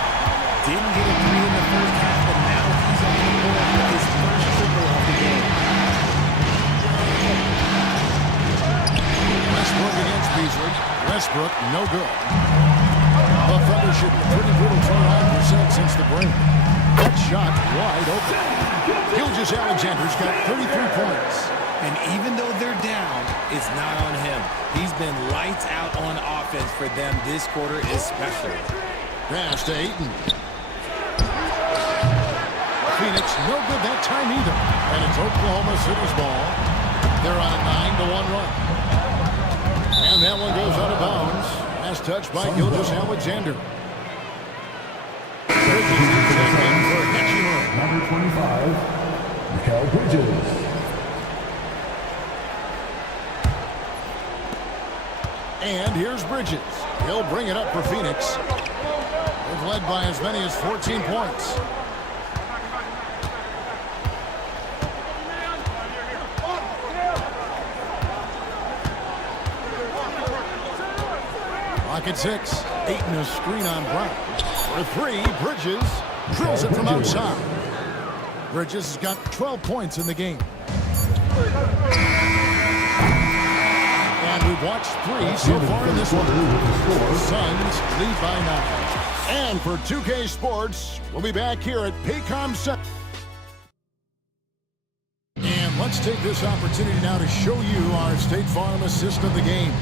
Didn't get a 3 in the first half, but now he's on the board with his first triple of the game. Westbrook against Beasley. Westbrook, no good. The Thunder shooting pretty brutal 29% since the break. That shot wide open. Gilgeous-Alexander's got 33 points. And even though they're down, it's not on him. He's been lights out on offense for them this quarter especially. Pass to Ayton. Phoenix, no good that time either. And it's Oklahoma City's ball. They're on a 9-1 run. And that one goes out of bounds. As touched by Gilgeous-Alexander. Number 25, Mikal Bridges. And here's Bridges. He'll bring it up for Phoenix. They've led by as many as 14 points. Clock at 6. Ayton a screen on Brown. For 3, Bridges drills it from outside. Bridges has got 12 points in the game. And we've watched 3 so far in this one. Suns lead by 9. And for 2K Sports, we'll be back here at Paycom Center. And let's take this opportunity now to show you our State Farm assist of the game.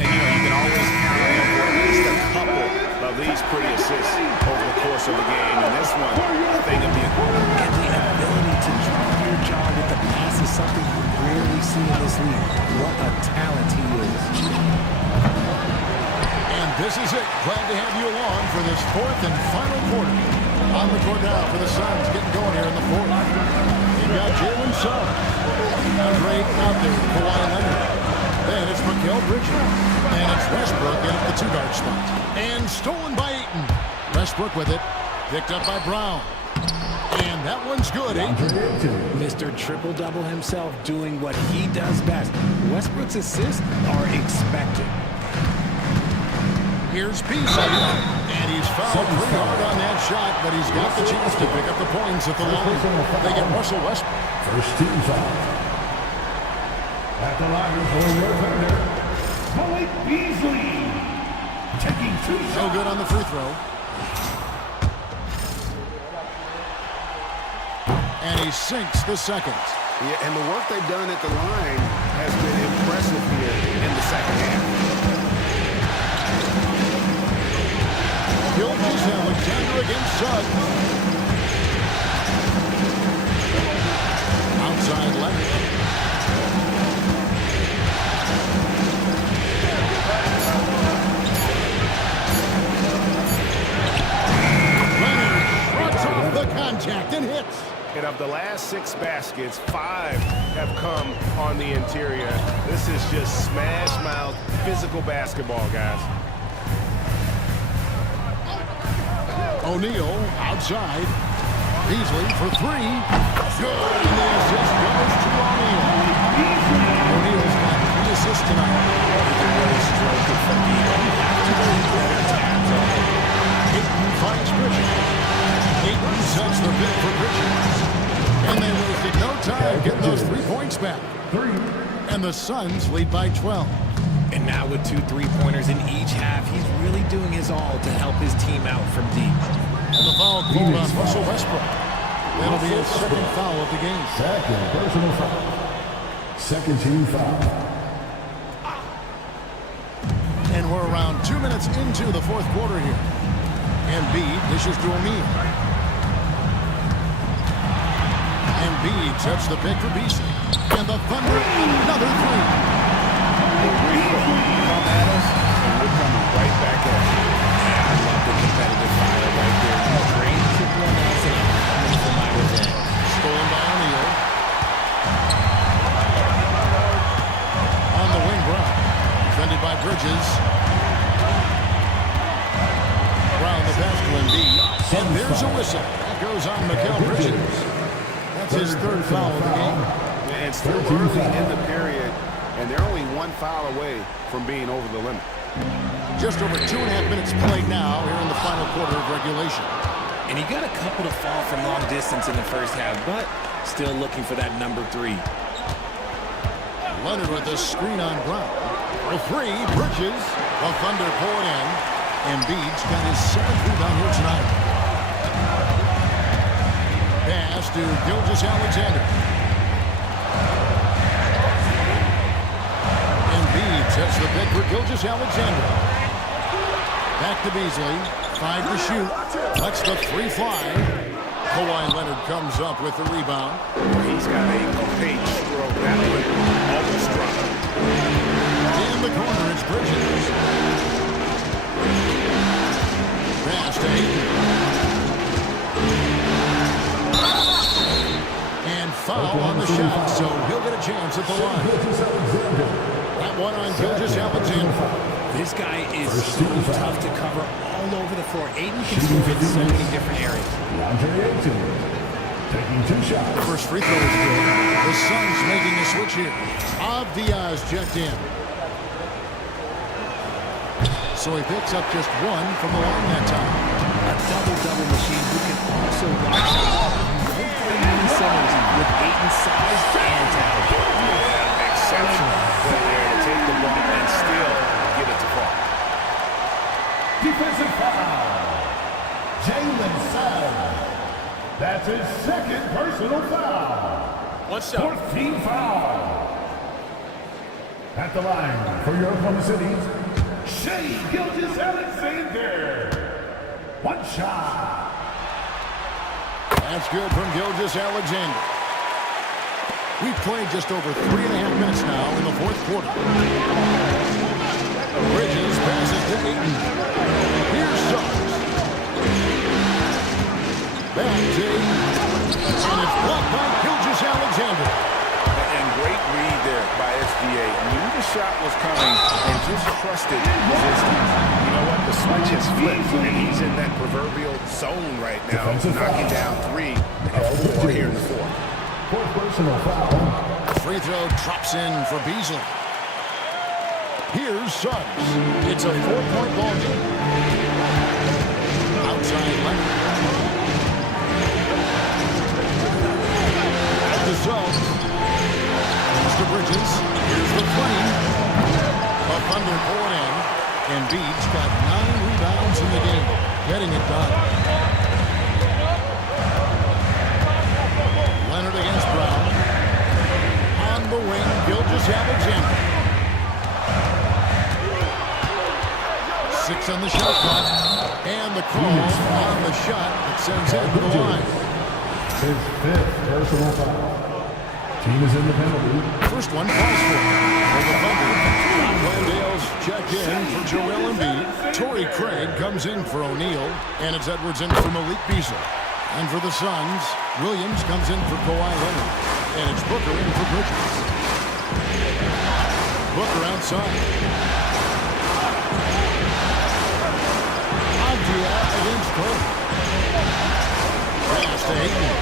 And you can always count on him for at least a couple of these pretty assists over the course of the game. And this one, I think it'll be a good one. And the ability to draw your jaw with the pass is something you rarely see in this league. What a talent he is. And this is it. Glad to have you along for this 4th and final quarter. On the court now for the Suns getting going here in the 4th. You've got Jalen Suggs. Andre out there, Kawhi Leonard. Then it's Mikal Bridges. And it's Westbrook in at the 2-guard spot. And stolen by Ayton. Westbrook with it. Picked up by Brown. And that one's good. Mr. Triple-Double himself doing what he does best. Westbrook's assists are expected. Here's Beasley. And he's fouled pretty hard on that shot, but he's got the chance to pick up the points at the line. They get Russell Westbrook. First team foul. At the line for your defender, Malik Beasley. Taking 2 shots. No good on the free throw. And he sinks the second. Yeah, and the work they've done at the line has been impressive here in the second half. Gilgeous-Alexander against Suggs. Outside Leonard. Leonard shrugs off the contact and hits. And of the last 6 baskets, 5 have come on the interior. This is just smash-mouth, physical basketball, guys. O'Neal outside. Beasley for 3. Good. And the assist goes to O'Neal. O'Neal's got 3 assists tonight. Ayton finds Bridges. Ayton sets the bid for Bridges. And they wasted no time getting those 3 points back. 3. And the Suns lead by 12. And now with 2 3-pointers in each half, he's really doing his all to help his team out from deep. And the foul called on Russell Westbrook. That'll be his second foul of the game. Second personal foul. Second team foul. And we're around 2 minutes into the fourth quarter here. Embiid dishes to O'Neal. Embiid sets the pick for Beasley. And the Thunder, another 3. Come at us, and we're coming right back at you. I love the competitive fire right there. Great triple announcing coming from Iowa's end. Stolen by O'Neal. On the wing, Brown. Defended by Bridges. Brown the pass to Embiid. And there's a whistle. That goes on Mikal Bridges. That's his 3rd foul of the game. And still early in the period, and they're only 1 foul away from being over the limit. Just over 2.5 minutes played now here in the final quarter of regulation. And he got a couple to fall from long distance in the first half, but still looking for that number 3. Leonard with a screen on Brown. For 3, Bridges. The Thunder pull it in. Embiid's got his 7th rebound here tonight. Pass to Gilgeous-Alexander. Embiid sets the pick for Gilgeous-Alexander. Back to Beasley. 5 to shoot. Lets the 3 fly. Kawhi Leonard comes up with the rebound. He's got a great stroke. That one almost dropped. In the corner, it's Bridges. Pass to Ayton. And foul on the shot, so he'll get a chance at the line. That one on Gilgeous-Alexander. This guy is so tough to cover all over the floor. Ayton can score in so many different areas. Taking 2 shots. The first free throw is good. The Suns making a switch here. Diaz checked in. So he picks up just 1 from the line that time. A double-double machine who can also watch out. Centers with Ayton's size and talent. Exceptional play there to take the ball and still get it to fall. Defensive foul. Jalen Suggs. That's his 2nd personal foul. What's up? 4th team foul. At the line for your Oklahoma City, Shai Gilgeous-Alexander. 1 shot. That's good from Gilgeous-Alexander. We've played just over 3.5 minutes now in the fourth quarter. Bridges passes to Ayton. Here's Suggs. Back to Ayton. And it's blocked by Gilgeous-Alexander. And great read there by his SGA knew the shot was coming and just trusted resistance. You know what? The switch has flipped, and he's in that proverbial zone right now, knocking down 3 and 4 here in the fourth. Fourth personal foul. Free throw drops in for Beasley. Here's Suggs. It's a 4-point ball game. Outside left. To Suggs. Mr. Bridges. Here's the flame. A Thunder pull it in. And Beach got 9 rebounds in the game. Getting it done. Leonard against Brown. On the wing, Gilgeous-Alexander. 6 on the shot clock. And the call on the shot that sends him to the line. His 5th personal foul. Team is in the penalty. First one falls for the Thunder. Landale's check in for Joel Embiid. Torrey Craig comes in for O'Neal. And it's Edwards in for Malik Beasley. And for the Suns, Williams comes in for Kawhi Leonard. And it's Booker in for Bridges. Booker outside. Avdia against Cole. Pass to Ayton.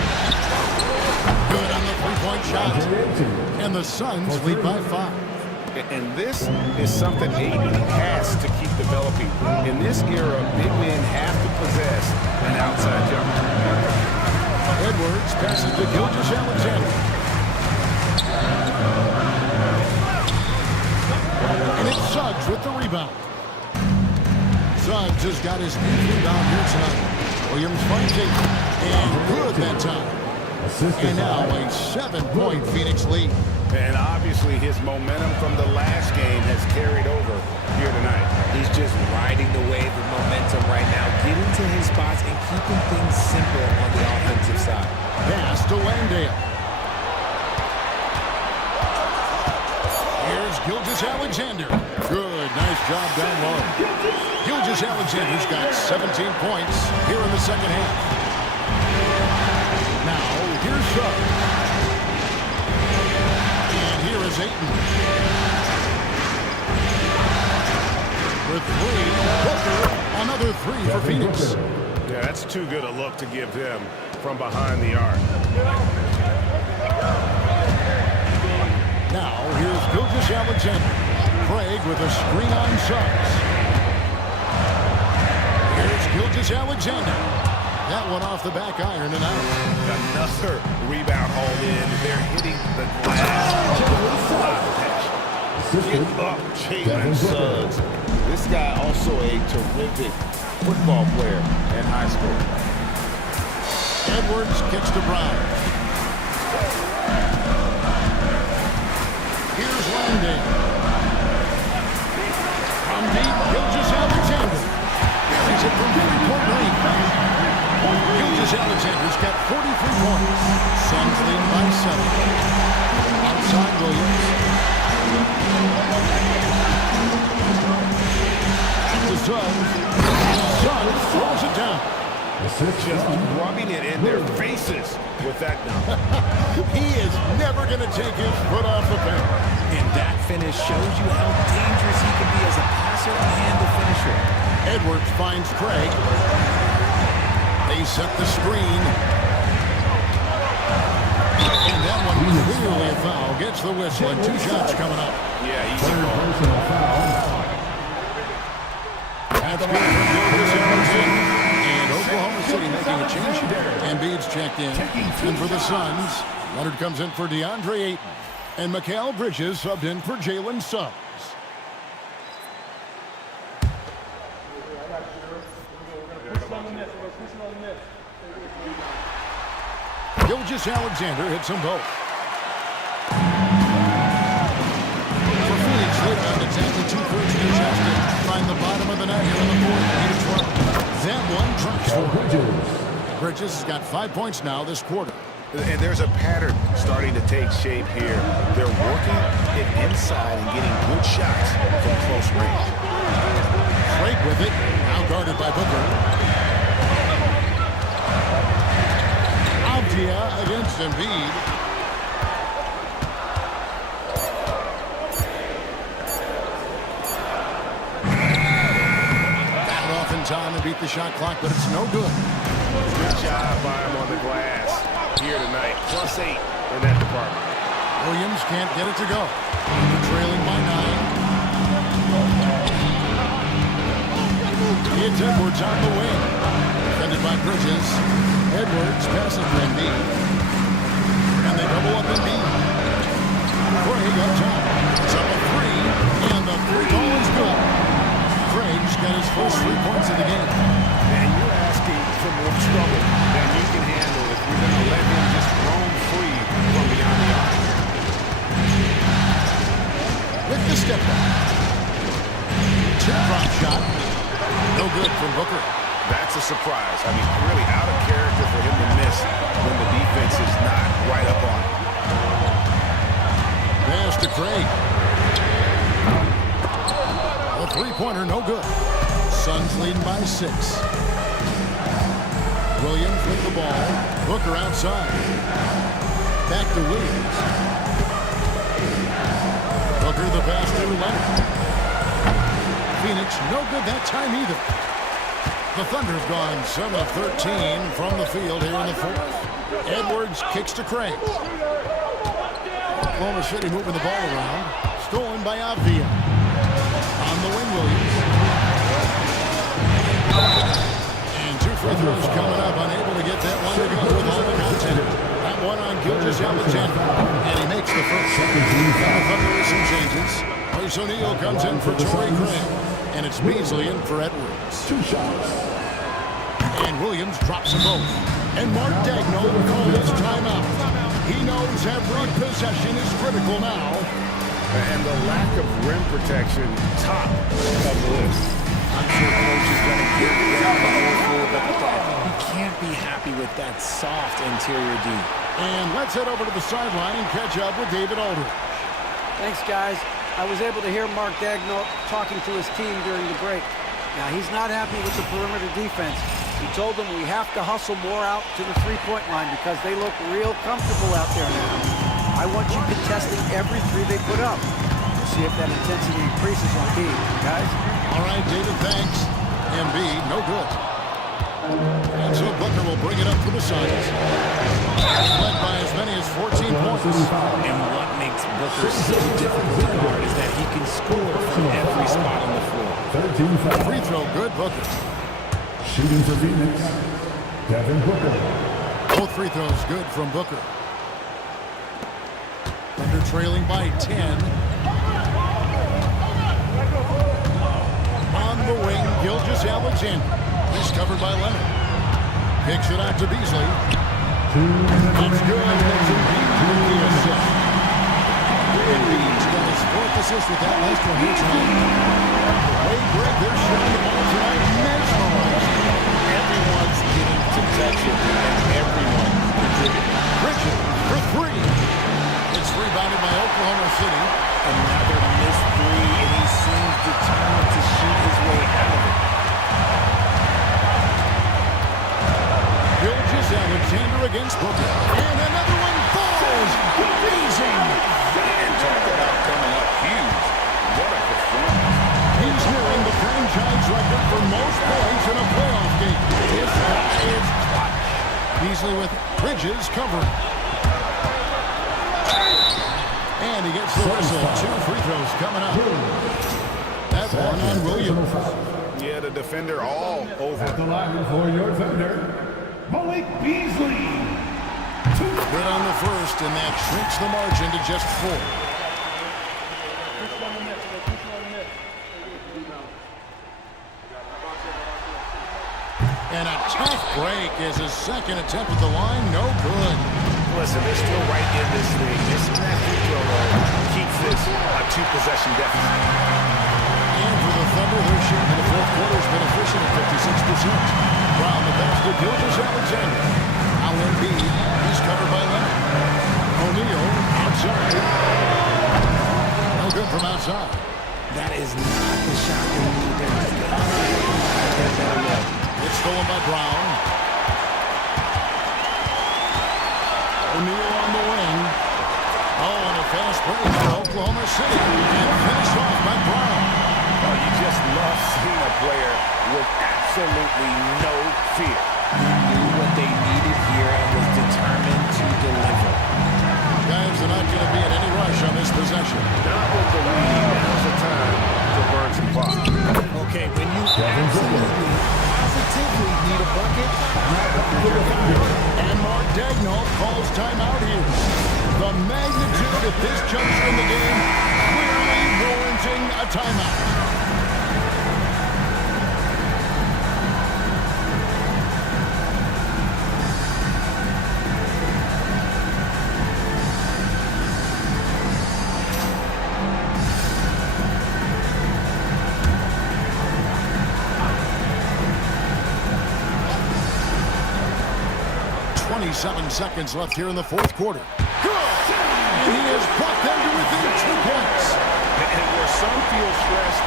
Good on the three-point shot. And the Suns lead by 5. And this is something Ayton has to keep developing. In this era, big men have to possess an outside jumper. Edwards passes to Gilgeous-Alexander. And it's Suggs with the rebound. Suggs has got his 8th rebound here tonight. Williams finds it. And good that time. And now a 7-point Phoenix lead. And obviously his momentum from the last game has carried over here tonight. He's just riding the wave of momentum right now, getting to his spots and keeping things simple on the offensive side. Pass to Landale. Here's Gilgeous-Alexander. Good, nice job down low. Gilgeous-Alexander's got 17 points here in the second half. Now, here's Suggs. And here is Ayton. With 3, Booker, another 3 for Phoenix. Yeah, that's too good a look to give him from behind the arc. Now, here's Gilgeous-Alexander. Craig with a screen on Suggs. Here's Gilgeous-Alexander. That one off the back iron and out. Another rebound hauled in. They're hitting the glass. Get up, Jalen Suggs. This guy also a terrific football player in high school. Edwards kicks to Brown. Here's Landale. From deep, Gilgeous-Alexander. Carries it from 3-point range. Gilgeous-Alexander's got 43 points. Suns lead by 7. Outside Williams. To Suggs. Suggs throws it down. Just rubbing it in their faces with that number. He is never going to take his foot off the pen. And that finish shows you how dangerous he can be as a passer and a finisher. Edwards finds Craig. They set the screen. And that one clearly a foul. Gets the whistle and 2 shots coming up. Yeah, easy call. Personal foul. That's good from Gilgeous-Alexander. And Oklahoma City making a change here. Embiid's checked in. And for the Suns, Leonard comes in for DeAndre Ayton. And Mikal Bridges subbed in for Jalen Suggs. Gilgeous-Alexander hits them both. For Phoenix, they've done exactly 2/3 of their shots to find the bottom of the net here in the fourth. 8-12. That one drops for Bridges. Bridges has got 5 points now this quarter. And there's a pattern starting to take shape here. They're working it inside and getting good shots from close range. Craig with it, now guarded by Booker. Avdia against Embiid. beat the shot clock, but it's no good. Good job by him on the glass here tonight. +8 in that department. Williams can't get it to go. They're trailing by 9. It's Edwards on the wing. Defended by Bridges. Edwards passes to Embiid. And they double up Embiid. Craig up top. It's up a 3. And the 3-ball is good. Craig's got his first 3 points of the game. And you're asking for more trouble than you can handle if you're going to let him just roam free from beyond the arc. With the step back. Teardrop shot. No good from Booker. That's a surprise. I mean, really out of character for him to miss when the defense is not right up on him. Pass to Craig. A 3-pointer, no good. Suns leading by 6. Williams with the ball. Booker outside. Back to Williams. Booker the pass to Leonard. Phoenix no good that time either. The Thunder have gone 7 of 13 from the field here in the 4th. Edwards kicks to Craig. Oklahoma City moving the ball around. Stolen by Avdia. On the wing, Williams. And 2 free throws coming up. Unable to get that one to go with all the content. That one on Gilgeous-Alexander. And he makes the first. And the Thunder with some changes. Royce O'Neal comes in for Torrey Craig. And it's Beasley in for Edwards. 2 shots. And Williams drops them both. And Mark Daigneault will call his timeout. He knows every possession is critical now. And the lack of rim protection, top of the list. I'm sure coach is going to get down the whole floor, but he can't be happy with that soft interior D. And let's head over to the sideline and catch up with David Aldridge. Thanks, guys. I was able to hear Mark Daigneault talking to his team during the break. Now, he's not happy with the perimeter defense. He told them we have to hustle more out to the three-point line because they look real comfortable out there now. I want you contesting every 3 they put up. We'll see if that intensity increases on B, guys. All right, David, thanks. Embiid, no good. And so Booker will bring it up for the Suns. Led by as many as 14 points. And what makes Booker so different to guard is that he can score from every spot on the floor. 13 fouls. Free throw, good, Booker. Shooting for Phoenix. Devin Booker. Both free throws good from Booker. Thunder trailing by 10. On the wing, Gilgeous-Alexander. He's covered by Leonard. Kicks it out to Beasley. That's good. That's Embiid with the assist. Embiid's got his 4th assist with that last one here tonight. Hey, Greg, they're shooting the ball tonight. Mesmerizing. Everyone's getting to touch it, and everyone contributing. Bridges for 3. It's rebounded by Oklahoma City. Another missed 3, and he seems determined to shoot his way out of it. Gilgeous-Alexander against Booker. And another one falls. Amazing. And talk about coming up huge. What a performance. He's nearing the franchise record for most points in a playoff game. This guy is clutch. Beasley with Bridges covering. And he gets the whistle. 2 free throws coming up. That one on Williams. Yeah, the defender all over. At the line for your Thunder, Malik Beasley. 2. Good on the first, and that shrinks the margin to just 4. And a tough break is his second attempt at the line. No good. Listen, they're still right in this thing. Missing that free throw keeps this a 2-possession deficit. And for the Thunder, their shooting in the 4th quarter has been efficient at 56%. Brown the pass to Gilgeous-Alexander. Now Embiid, he's covered by Leonard. O'Neal outside. No good from outside. That is not the shot they need there. It's stolen by Brown. O'Neal on the wing. Oh, and a fast break for Oklahoma City. And finished off by Brown. Oh, you just love seeing a player with absolutely no fear. He knew what they needed here and was determined to deliver. Guys, they're not going to be in any rush on this possession. Not with the lead. Now's the time to burn some clock. Okay, when you absolutely, positively need a bucket, And Mark Daigneault calls timeout here. The magnitude at this juncture in the game clearly warranting a timeout. 27 seconds left here in the fourth quarter. Good! And he has brought them to within 2 points. And where some feel stressed,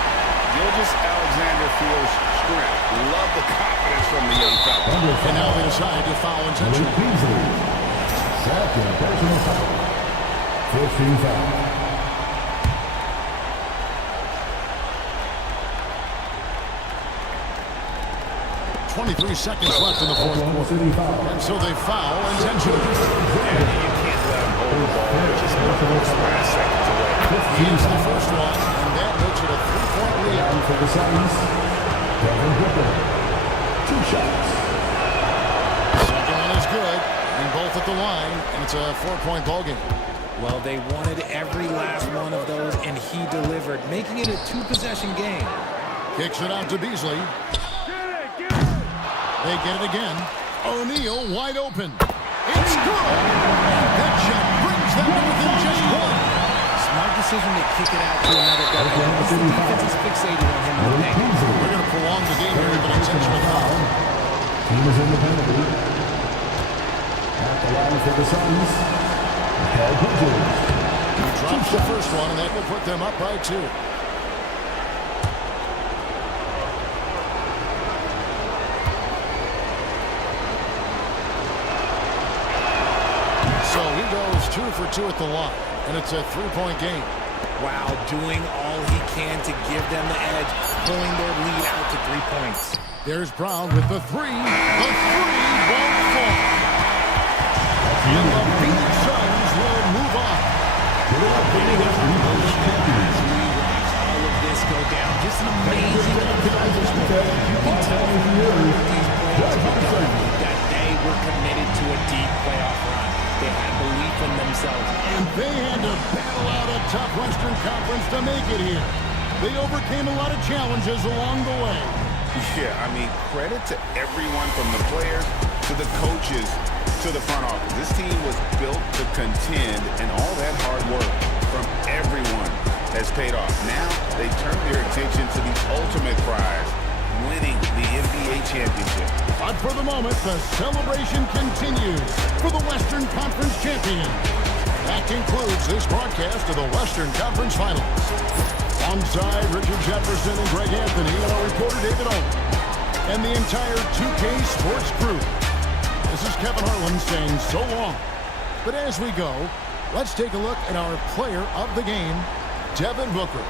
Gilgeous Alexander feels strength. Love the confidence from the young fella. And now they decide to foul intentionally. Second personal foul. 15 foul. 23 seconds left in the fourth quarter. And so they foul intentionally. And you can't let him hold the ball just last seconds away. He's the first one, and that makes it a 3-point lead. For the Suns, Devin Booker. 2 shots. Second one is good, and both at the line, and it's a 4-point ball game. well, they wanted every last one of those, and he delivered, making it a 2-possession game. Kicks it out to Beasley. They get it again. O'Neal wide open. It's good. That shot brings them to within just one. Smart decision to kick it out to another guy. The defense is fixated on him in the paint. We're going to prolong the game here with an intentional foul. Team is in the penalty. At the line for the Suns, Mikal Bridges. He drops the first one, and that will put them up by 2. So he goes 2 for 2 at the line, and it's a 3-point game. Wow, doing all he can to give them the edge, pulling their lead out to 3 points. There's Brown with the 3. The 3 won't fall. And the Phoenix Suns will move on. All of this go down. Just an amazing accomplishment. You can tell from these players that they were committed to a deep playoff run. They had belief in themselves. And they had to battle out a tough Western Conference to make it here. They overcame a lot of challenges along the way. Yeah, I mean, credit to everyone from the players to the coaches to the front office. This team was built to contend, and all that hard work from everyone has paid off. Now they turn their attention to the ultimate prize, winning the NBA championship. But for the moment, the celebration continues for the Western Conference champion. That concludes this broadcast of the Western Conference Finals. Alongside Richard Jefferson and Greg Anthony and our reporter David Owen and the entire 2K Sports crew. This is Kevin Harlan saying so long. But as we go, let's take a look at our player of the game, Devin Booker.